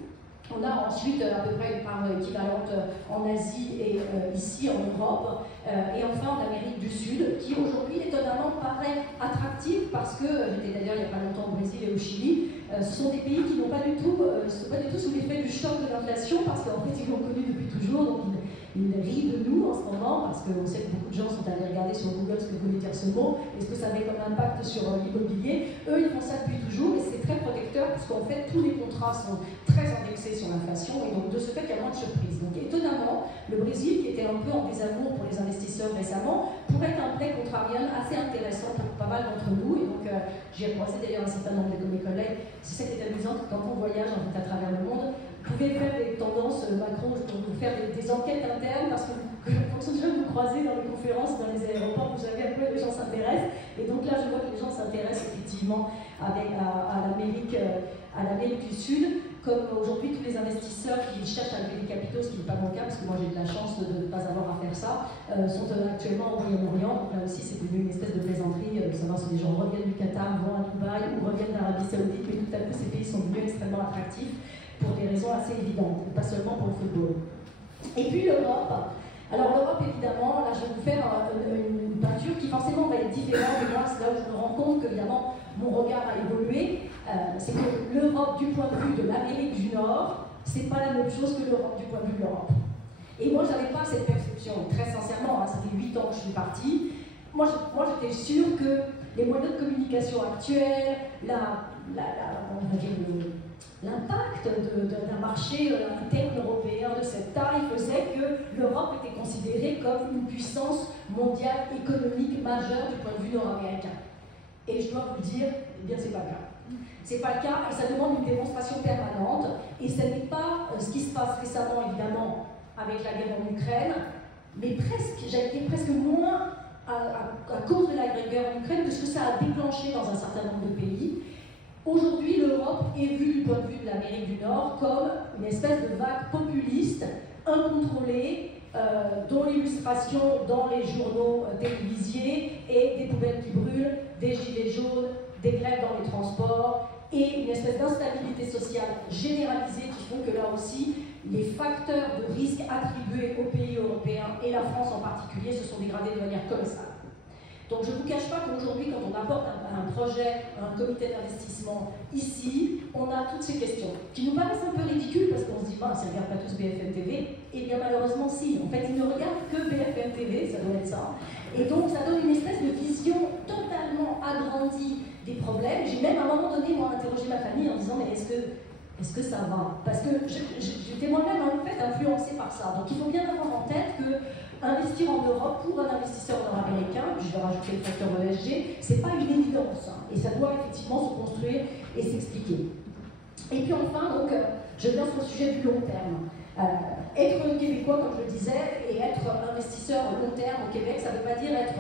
On a ensuite à peu près une part équivalente en Asie et ici en Europe, et enfin en Amérique du Sud, qui aujourd'hui étonnamment paraît attractive parce que, j'étais d'ailleurs il n'y a pas longtemps au Brésil et au Chili, ce sont des pays qui n'ont pas du tout sous l'effet du choc de l'inflation, parce qu'en fait ils l'ont connu depuis toujours, donc ils rient de nous en ce moment, parce qu'on sait que beaucoup de gens sont allés regarder sur Google ce que voulait dire ce mot, et ce que ça avait comme impact sur l'immobilier. Eux, ils font ça depuis toujours, et c'est très protecteur, puisqu'en fait, tous les contrats sont très indexés sur l'inflation, et donc de ce fait, il y a moins de surprises. Donc étonnamment, le Brésil, qui était un peu en désamour pour les investisseurs récemment, pourrait être un prêt contrarian assez intéressant pour pas mal d'entre nous, et donc j'ai croisé d'ailleurs un certain nombre de mes collègues. C'est ça qui est amusant, quand on voyage en fait à travers le monde, vous pouvez faire des tendances macro, donc vous faire des enquêtes internes, parce que en fonction de ce que vous croisez dans les conférences, dans les aéroports, vous savez à quoi les gens s'intéressent. Et donc là, je vois que les gens s'intéressent effectivement à l'Amérique du Sud, comme aujourd'hui tous les investisseurs qui cherchent à lever des capitaux, ce qui n'est pas mon cas, parce que moi j'ai de la chance de ne pas avoir à faire ça, sont actuellement au Moyen-Orient. Donc là aussi, c'est devenu une espèce de plaisanterie de savoir si les gens reviennent du Qatar, vont à Dubaï ou reviennent d'Arabie Saoudite, mais tout à coup, ces pays sont devenus extrêmement attractifs pour des raisons assez évidentes, pas seulement pour le football. Et puis l'Europe. Alors l'Europe, évidemment, là je vais vous faire une peinture qui forcément va être différente, et moi c'est là où je me rends compte montre que, évidemment, mon regard a évolué. C'est que l'Europe, du point de vue de l'Amérique du Nord, c'est pas la même chose que l'Europe du point de vue de l'Europe. Et moi, j'avais pas cette perception, très sincèrement, hein, ça fait 8 ans que je suis partie. Moi, j'étais sûre que les moyens de communication actuels, l'impact d'un marché interne européen de cette taille faisait que l'Europe était considérée comme une puissance mondiale économique majeure du point de vue nord-américain. Et je dois vous dire, eh bien, c'est pas le cas. C'est pas le cas et ça demande une démonstration permanente. Et ce n'est pas ce qui se passe récemment, évidemment, avec la guerre en Ukraine, mais presque, j'ai été presque moins à cause de la guerre en Ukraine que ce que ça a déclenché dans un certain nombre de pays. Aujourd'hui, l'Europe est vue du point de vue de l'Amérique du Nord comme une espèce de vague populiste, incontrôlée, dont l'illustration dans les journaux télévisés est des poubelles qui brûlent, des gilets jaunes, des grèves dans les transports et une espèce d'instabilité sociale généralisée qui font que là aussi, les facteurs de risque attribués aux pays européens et la France en particulier se sont dégradés de manière colossale. Donc je ne vous cache pas qu'aujourd'hui, quand on apporte un projet, un comité d'investissement ici, on a toutes ces questions qui nous paraissent un peu ridicules parce qu'on se dit, bah, ça ne regarde pas tous BFM TV. Et bien malheureusement, si. En fait, ils ne regardent que BFM TV, ça doit être ça. Et donc ça donne une espèce de vision totalement agrandie des problèmes. J'ai même à un moment donné, moi, interrogé ma famille en disant, mais est-ce que ça va? Parce que j'étais moi-même en fait influencée par ça. Donc il faut bien avoir en tête que investir en Europe pour un investisseur nord-américain, je vais rajouter le facteur ESG, c'est pas une évidence. Hein, et ça doit effectivement se construire et s'expliquer. Et puis enfin, donc, je viens sur le sujet du long terme. Être québécois, comme je le disais, et être investisseur long terme au Québec, ça ne veut pas dire être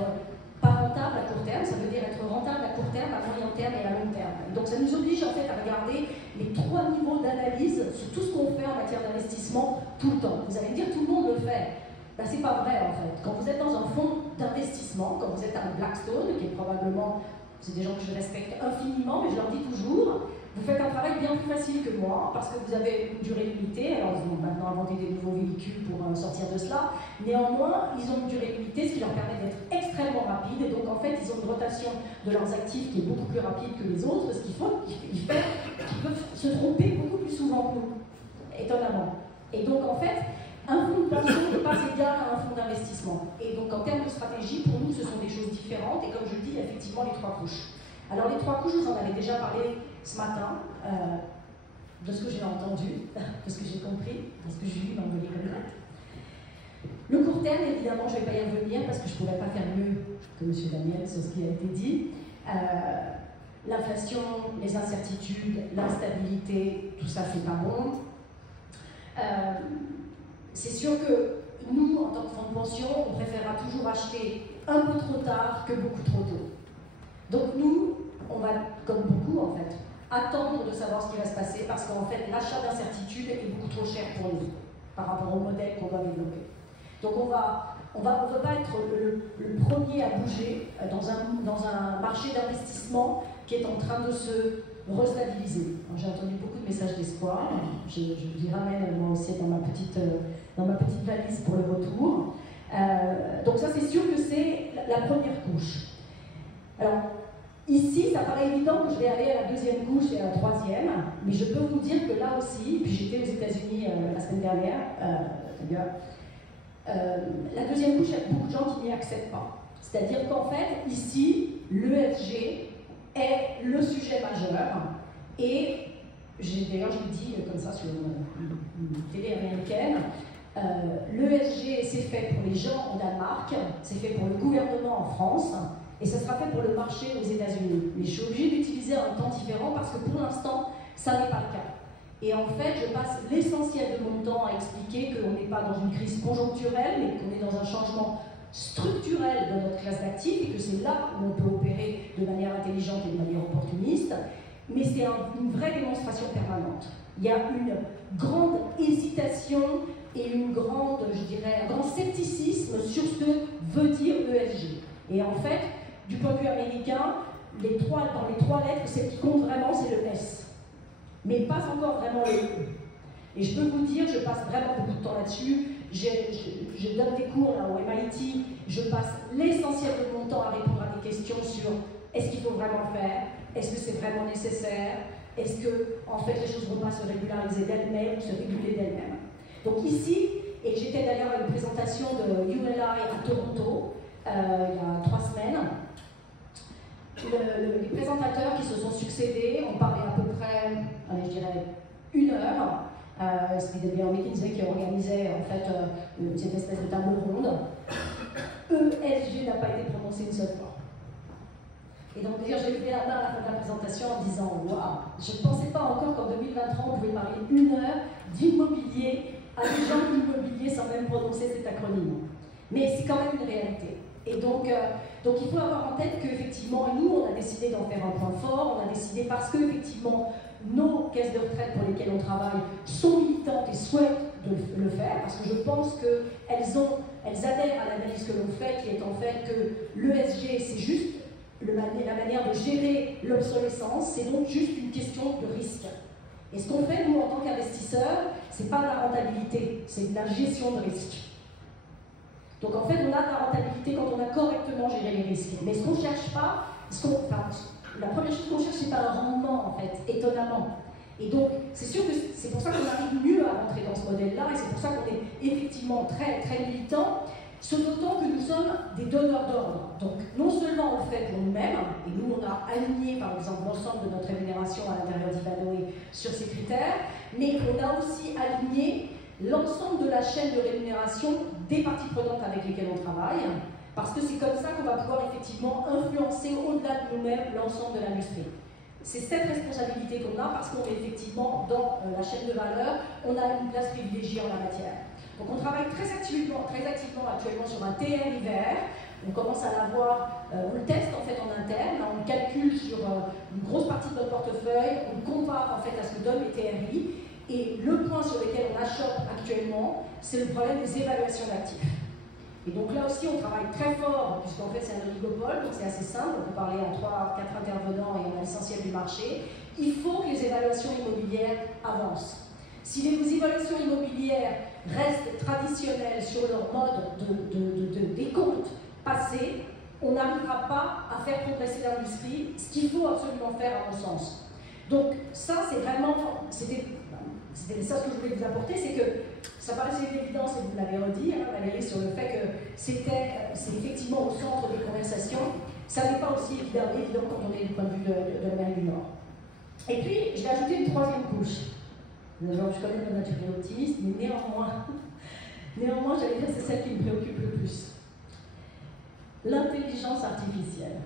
pas rentable à court terme, ça veut dire être rentable à court terme, à moyen terme et à long terme. Donc ça nous oblige en fait à regarder les 3 niveaux d'analyse sur tout ce qu'on fait en matière d'investissement tout le temps. Vous allez me dire, tout le monde le fait. Ben, c'est pas vrai en fait. Quand vous êtes dans un fonds d'investissement, quand vous êtes un Blackstone, qui est probablement, c'est des gens que je respecte infiniment, mais je leur dis toujours, vous faites un travail bien plus facile que moi, parce que vous avez une durée limitée. Alors ils ont maintenant inventé des nouveaux véhicules pour sortir de cela. Néanmoins, ils ont une durée limitée, ce qui leur permet d'être extrêmement rapide. Et donc en fait, ils ont une rotation de leurs actifs qui est beaucoup plus rapide que les autres, ce qui fait qu'ils peuvent se tromper beaucoup plus souvent que nous, étonnamment. Et donc en fait, un fonds de pension n'est pas égal à un fonds d'investissement. Et donc en termes de stratégie, pour nous, ce sont des choses différentes. Et comme je le dis, il y a effectivement les 3 couches. Alors les 3 couches, je vous en avais déjà parlé ce matin, de ce que j'ai entendu, de ce que j'ai compris, de ce que j'ai lu dans le livre. Le court terme, évidemment, je ne vais pas y revenir parce que je ne pourrais pas faire mieux que M. Daniel sur ce qui a été dit. L'inflation, les incertitudes, l'instabilité, tout ça, c'est pas bon. C'est sûr que nous, en tant que fonds de pension, on préférera toujours acheter un peu trop tard que beaucoup trop tôt. Donc nous, on va, comme beaucoup en fait, attendre de savoir ce qui va se passer parce qu'en fait, l'achat d'incertitude est beaucoup trop cher pour nous par rapport au modèle qu'on doit développer. Donc on ne veut pas être le premier à bouger dans un marché d'investissement qui est en train de se restabiliser. J'ai entendu beaucoup de messages d'espoir. Je les ramène moi aussi dans ma petite valise pour le retour. Donc ça, c'est sûr que c'est la première couche. Alors, ici, ça paraît évident que je vais aller à la 2e couche et à la 3e, mais je peux vous dire que là aussi, puis j'étais aux États-Unis la semaine dernière, la 2e couche, il y a beaucoup de gens qui n'y accèdent pas. C'est-à-dire qu'en fait, ici, l'ESG est le sujet majeur. Et d'ailleurs, je le dis comme ça sur une télé américaine, l'ESG, c'est fait pour les gens en Danemark, c'est fait pour le gouvernement en France, et ça sera fait pour le marché aux États-Unis. Mais je suis obligée d'utiliser un temps différent parce que pour l'instant, ça n'est pas le cas. Et en fait, je passe l'essentiel de mon temps à expliquer qu'on n'est pas dans une crise conjoncturelle, mais qu'on est dans un changement structurel de notre classe d'actifs et que c'est là où on peut opérer de manière intelligente et de manière opportuniste. Mais c'est une vraie démonstration permanente. Il y a une grande hésitation et un grand scepticisme sur ce que veut dire l'ESG. Et en fait, du point de vue américain, dans les 3 lettres, celle qui compte vraiment, c'est le S. Mais pas encore vraiment le E. Et je peux vous dire, je passe vraiment beaucoup de temps là-dessus. Je donne des cours là, au MIT, je passe l'essentiel de mon temps à répondre à des questions sur est-ce qu'il faut vraiment le faire? Est-ce que c'est vraiment nécessaire? Est-ce que, en fait, les choses ne vont pas se régulariser d'elles-mêmes ou se réguler d'elles-mêmes? Donc ici, et j'étais d'ailleurs à une présentation de ULI à Toronto, il y a 3 semaines, les présentateurs qui se sont succédés ont parlé à peu près, allez, je dirais, 1 heure. C'était bien McKinsey qui organisait en fait cette espèce de table ronde. ESG n'a pas été prononcé une seule fois. Et donc d'ailleurs j'ai levé la main à la fin de la présentation en disant waouh, je ne pensais pas encore qu'en 2023 on pouvait parler 1 heure d'immobilier à des gens de l'immobilier sans même prononcer cet acronyme. Mais c'est quand même une réalité. Et donc il faut avoir en tête qu'effectivement, nous, on a décidé d'en faire un point fort, on a décidé parce qu'effectivement, nos caisses de retraite pour lesquelles on travaille sont militantes et souhaitent le faire, parce que je pense qu'elles adhèrent à l'analyse que l'on fait, qui est en fait que l'ESG, c'est juste la manière de gérer l'obsolescence, c'est donc juste une question de risque. Et ce qu'on fait, nous, en tant qu'investisseurs, c'est pas de la rentabilité, c'est de la gestion de risque. Donc en fait, on a de la rentabilité quand on a correctement géré les risques. Mais ce qu'on ne cherche pas, la première chose qu'on cherche, c'est pas un rendement, en fait, étonnamment. Et donc, c'est sûr que c'est pour ça qu'on arrive mieux à rentrer dans ce modèle-là, et c'est pour ça qu'on est effectivement très, très militant, d'autant que nous sommes des donneurs d'ordre. Donc, non seulement on le fait pour nous-mêmes, et nous, on a aligné, par exemple, l'ensemble de notre rémunération à l'intérieur d'Ivanhoé sur ces critères, mais on a aussi aligné l'ensemble de la chaîne de rémunération des parties prenantes avec lesquelles on travaille, parce que c'est comme ça qu'on va pouvoir effectivement influencer au-delà de nous-mêmes l'ensemble de l'industrie. C'est cette responsabilité qu'on a parce qu'on est effectivement dans la chaîne de valeur, on a une place privilégiée en la matière. Donc on travaille très activement actuellement sur un TR hiver, on commence à l'avoir, on le teste en fait en interne, on le calcule sur une grosse partie de notre portefeuille, on compare en fait à ce que donnent les TRI. Et le point sur lequel on achoppe actuellement, c'est le problème des évaluations d'actifs. Et donc là aussi, on travaille très fort, puisqu'en fait c'est un oligopole, donc c'est assez simple, on peut parler à 3-4 intervenants et on a l'essentiel du marché. Il faut que les évaluations immobilières avancent. Si les évaluations immobilières restent traditionnelles sur leur mode de décompte passé, on n'arrivera pas à faire progresser l'industrie, ce qu'il faut absolument faire à mon sens. Donc ça, c'est vraiment, c'était ça ce que je voulais vous apporter, c'est que ça paraissait une évidence, et vous l'avez redit, Valérie, sur le fait que c'est effectivement au centre des conversations. Ça n'est pas aussi évident quand on est du point de vue de l'Amérique du Nord. Et puis, j'ai ajouté une 3e couche. Genre, je connais le naturel optimiste, mais néanmoins, j'allais dire, c'est celle qui me préoccupe le plus. L'intelligence artificielle.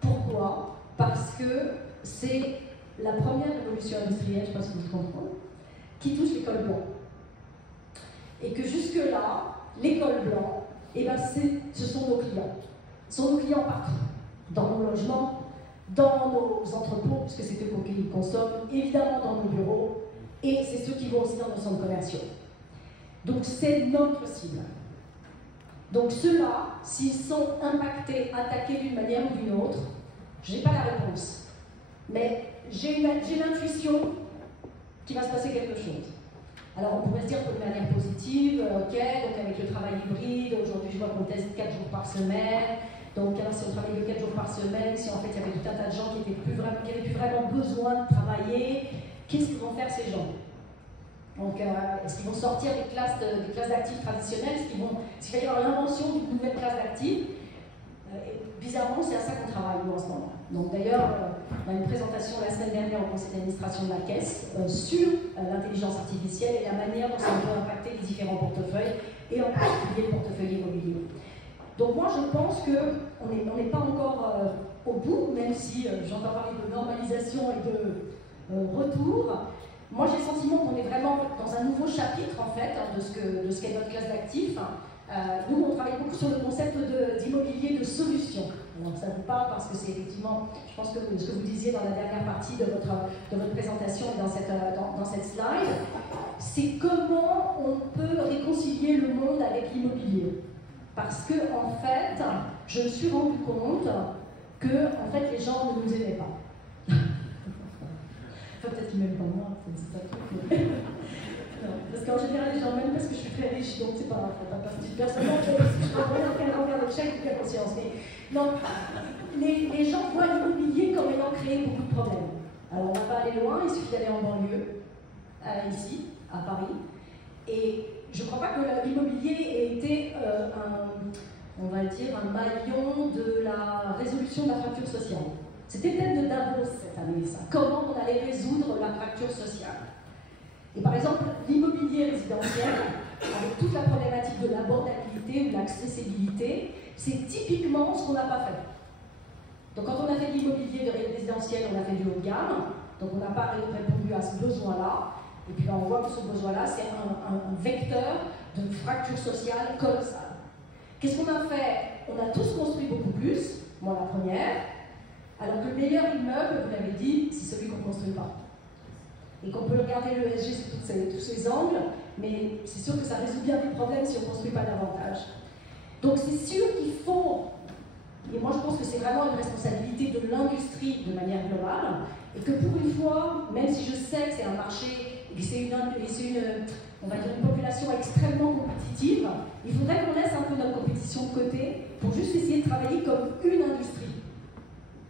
Pourquoi? Parce que c'est la première révolution industrielle, je pense que vous comprenez, qui touche les cols blancs. Et que jusque-là, les cols blancs, eh ben ce sont nos clients. Ce sont nos clients partout. Dans nos logements, dans nos entrepôts, puisque c'est eux qui consomment, évidemment dans nos bureaux, et c'est ceux qui vont aussi dans nos centres commerciaux. Donc c'est notre cible. Donc ceux-là, s'ils sont impactés, attaqués d'une manière ou d'une autre, je n'ai pas la réponse. Mais j'ai l'intuition qu'il va se passer quelque chose. Alors on pourrait se dire de manière positive, ok, donc avec le travail hybride, aujourd'hui je vois qu'on teste 4 jours par semaine, donc alors si on travaille que 4 jours par semaine, si en fait il y avait tout un tas de gens qui n'avaient plus vraiment besoin de travailler, qu'est-ce qu'ils vont faire ces gens? Donc est-ce qu'ils vont sortir des classes d'actifs traditionnelles? Est-ce qu'il va y avoir l'invention d'une nouvelle classe d'actifs? Bizarrement, c'est à ça qu'on travaille nous en ce moment. Donc d'ailleurs, on a une présentation la semaine dernière au conseil d'administration de la Caisse sur l'intelligence artificielle et la manière dont ça peut impacter les différents portefeuilles, et en particulier le portefeuille immobilier. Donc moi, je pense qu'on n'est pas encore au bout, même si j'entends parler de normalisation et de retour. Moi, j'ai le sentiment qu'on est vraiment dans un nouveau chapitre, en fait, de ce qu'est notre classe d'actifs. Nous, on travaille beaucoup sur le concept d'immobilier de solution. Alors, ça vous parle parce que c'est effectivement, je pense que ce que vous disiez dans la dernière partie de votre présentation et dans cette slide, c'est comment on peut réconcilier le monde avec l'immobilier. Parce que, en fait, je me suis rendu compte que, en fait, les gens ne nous aimaient pas. Enfin, peut-être qu'ils m'aiment pas moi, c'est ça le truc. Non, parce qu'en général, les gens m'aiment parce que je suis très riche, donc c'est pas parce que personnellement, je suis pas rien de chèque, de conscience. Mais non, les gens voient l'immobilier comme ayant créé beaucoup de problèmes. Alors on ne va pas aller loin, il suffit d'aller en banlieue, ici, à Paris. Et je ne crois pas que l'immobilier ait été on va dire, un maillon de la résolution de la fracture sociale. C'était peut-être de Davos cette année, ça. Comment on allait résoudre la fracture sociale. Et par exemple, l'immobilier résidentiel, avec toute la problématique de l'abordabilité ou de l'accessibilité, c'est typiquement ce qu'on n'a pas fait. Donc quand on a fait de l'immobilier de résidentiel, on a fait du haut de gamme, donc on n'a pas répondu à ce besoin-là, et puis on voit que ce besoin-là, c'est un vecteur de fracture sociale colossale. Qu'est-ce qu'on a fait? On a tous construit beaucoup plus, moi la première, alors que le meilleur immeuble, vous l'avez dit, c'est celui qu'on ne construit pas. Et qu'on peut regarder le ESG sous tous ces angles, mais c'est sûr que ça résout bien des problèmes si on ne construit pas davantage. Donc c'est sûr qu'il faut, et moi je pense que c'est vraiment une responsabilité de l'industrie de manière globale, et que pour une fois, même si je sais que c'est un marché, et que c'est on va dire une population extrêmement compétitive, il faudrait qu'on laisse un peu notre compétition de côté pour juste essayer de travailler comme une industrie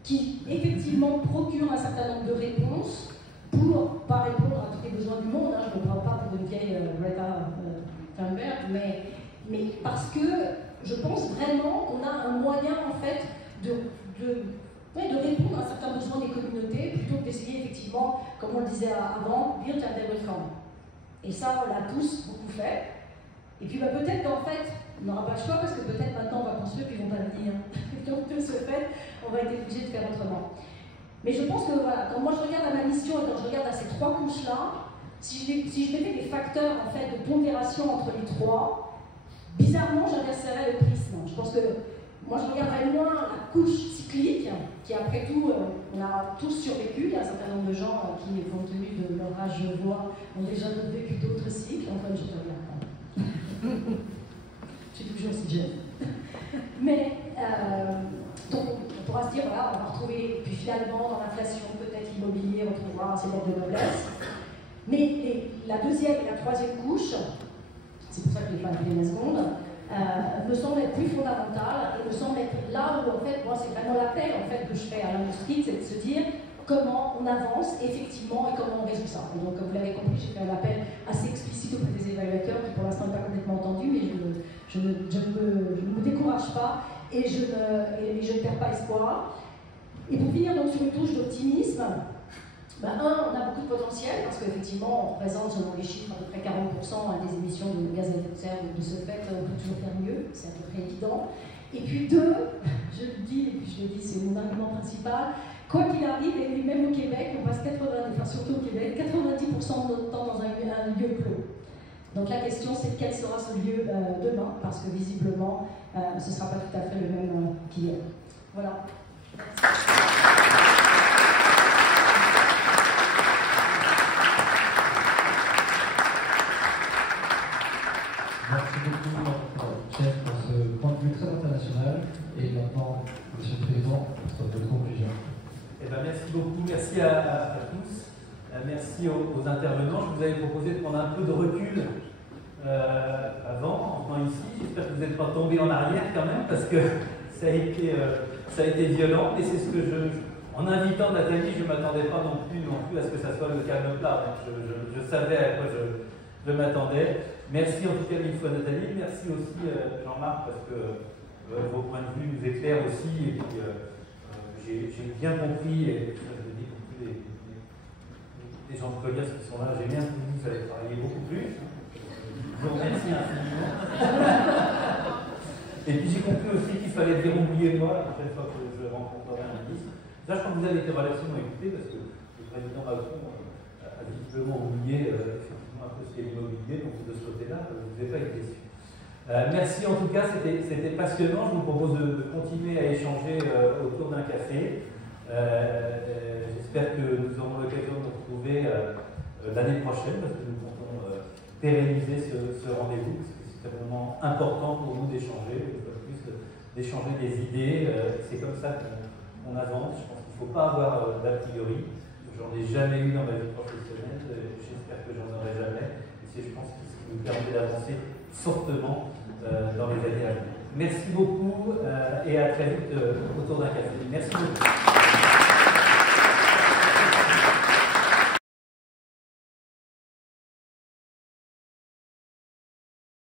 qui effectivement procure un certain nombre de réponses pour pas répondre à tous les besoins du monde. Hein, je ne me prends pas pour une vieille Greta Thunberg, mais parce que je pense vraiment qu'on a un moyen en fait de répondre à certains besoins des communautés plutôt que d'essayer effectivement, comme on le disait avant, build and they will come. Et ça, on l'a tous beaucoup fait. Et puis peut-être qu'en fait, on n'aura pas le choix parce que peut-être maintenant on va construire puis ils ne vont pas venir. Donc de ce fait, on va être obligé de faire autrement. Mais je pense que voilà, quand moi je regarde à ma mission et quand je regarde à ces trois couches-là, si je mettais des facteurs en fait de pondération entre les trois, bizarrement j'inverserais le prisme. Je pense que moi je regarderais moins la couche cyclique, qui après tout, on a tous survécu. Il y a un certain nombre de gens qui, compte tenu de leur âge, je vois, ont déjà vécu d'autres cycles. Enfin, je te regarde. Je suis toujours aussi jeune. Mais, donc, on pourra se dire, voilà, on va retrouver, puis finalement, dans l'inflation, peut-être l'immobilier retrouvera ses lettres de noblesse. Mais la deuxième et la troisième couche, c'est pour ça que je n'ai pas appelé la seconde, me semble être plus fondamentale et me semble être là où, en fait, moi, c'est vraiment l'appel en fait, que je fais à l'industrie, c'est de se dire comment on avance effectivement et comment on résout ça. Et donc, comme vous l'avez compris, j'ai fait un appel assez explicite auprès des évaluateurs qui, pour l'instant, n'est pas complètement entendu, mais je ne me décourage pas et je ne perds pas espoir. Et pour finir donc, sur une touche d'optimisme, on a beaucoup de potentiel parce qu'effectivement, on représente, selon les chiffres, à peu près 40% des émissions de gaz à effet de serre. De ce fait, on peut toujours faire mieux, c'est à peu près évident. Et puis deux, je le dis, et puis je le dis, c'est mon argument principal, quoi qu'il arrive, et même au Québec, on passe surtout au Québec, 90% de notre temps dans un lieu clos. Donc la question, c'est quel sera ce lieu demain, parce que visiblement, ce ne sera pas tout à fait le même qu'hier. Voilà. Merci beaucoup, chef, pour ce point de vue très international. Et maintenant, Monsieur le Président, votre conclusion. Eh bien, merci beaucoup, merci à tous, merci aux intervenants. Je vous avais proposé de prendre un peu de recul avant, en venant ici. J'espère que vous n'êtes pas tombé en arrière quand même, parce que ça a été violent. Et c'est ce que en invitant Nathalie, je ne m'attendais pas non plus à ce que ça soit le calme plat. Je savais à quoi je m'attendais. Merci en tout cas mille fois Nathalie, merci aussi Jean-Marc parce que vos points de vue nous éclairent aussi et puis j'ai bien compris, et ça je le dis pour tous les gens de Colliers qui sont là, j'ai bien compris qu'il fallait travailler beaucoup plus. Je vous remercie infiniment. Et puis j'ai compris aussi qu'il fallait dire oubliez-moi la prochaine fois que je rencontrerai un ministre. Ça je crois que vous avez été relativement écouté parce que le président Macron a visiblement oublié un peu ce qu'est l'immobilier, donc de ce côté-là, je ne vous ai pas été déçu. Merci en tout cas, c'était passionnant. Je vous propose de continuer à échanger autour d'un café. J'espère que nous aurons l'occasion de nous retrouver l'année prochaine, parce que nous comptons pérenniser ce rendez-vous, parce que c'est vraiment important pour nous d'échanger, d'échanger des idées. C'est comme ça qu'on avance. Je pense qu'il ne faut pas avoir d'a priori. J'en ai jamais eu dans ma vie professionnelle, j'espère que j'en aurai jamais. Et c'est, je pense, ce qui nous permet d'avancer fortement dans les années à venir. Merci beaucoup et à très vite autour d'un café. Merci beaucoup.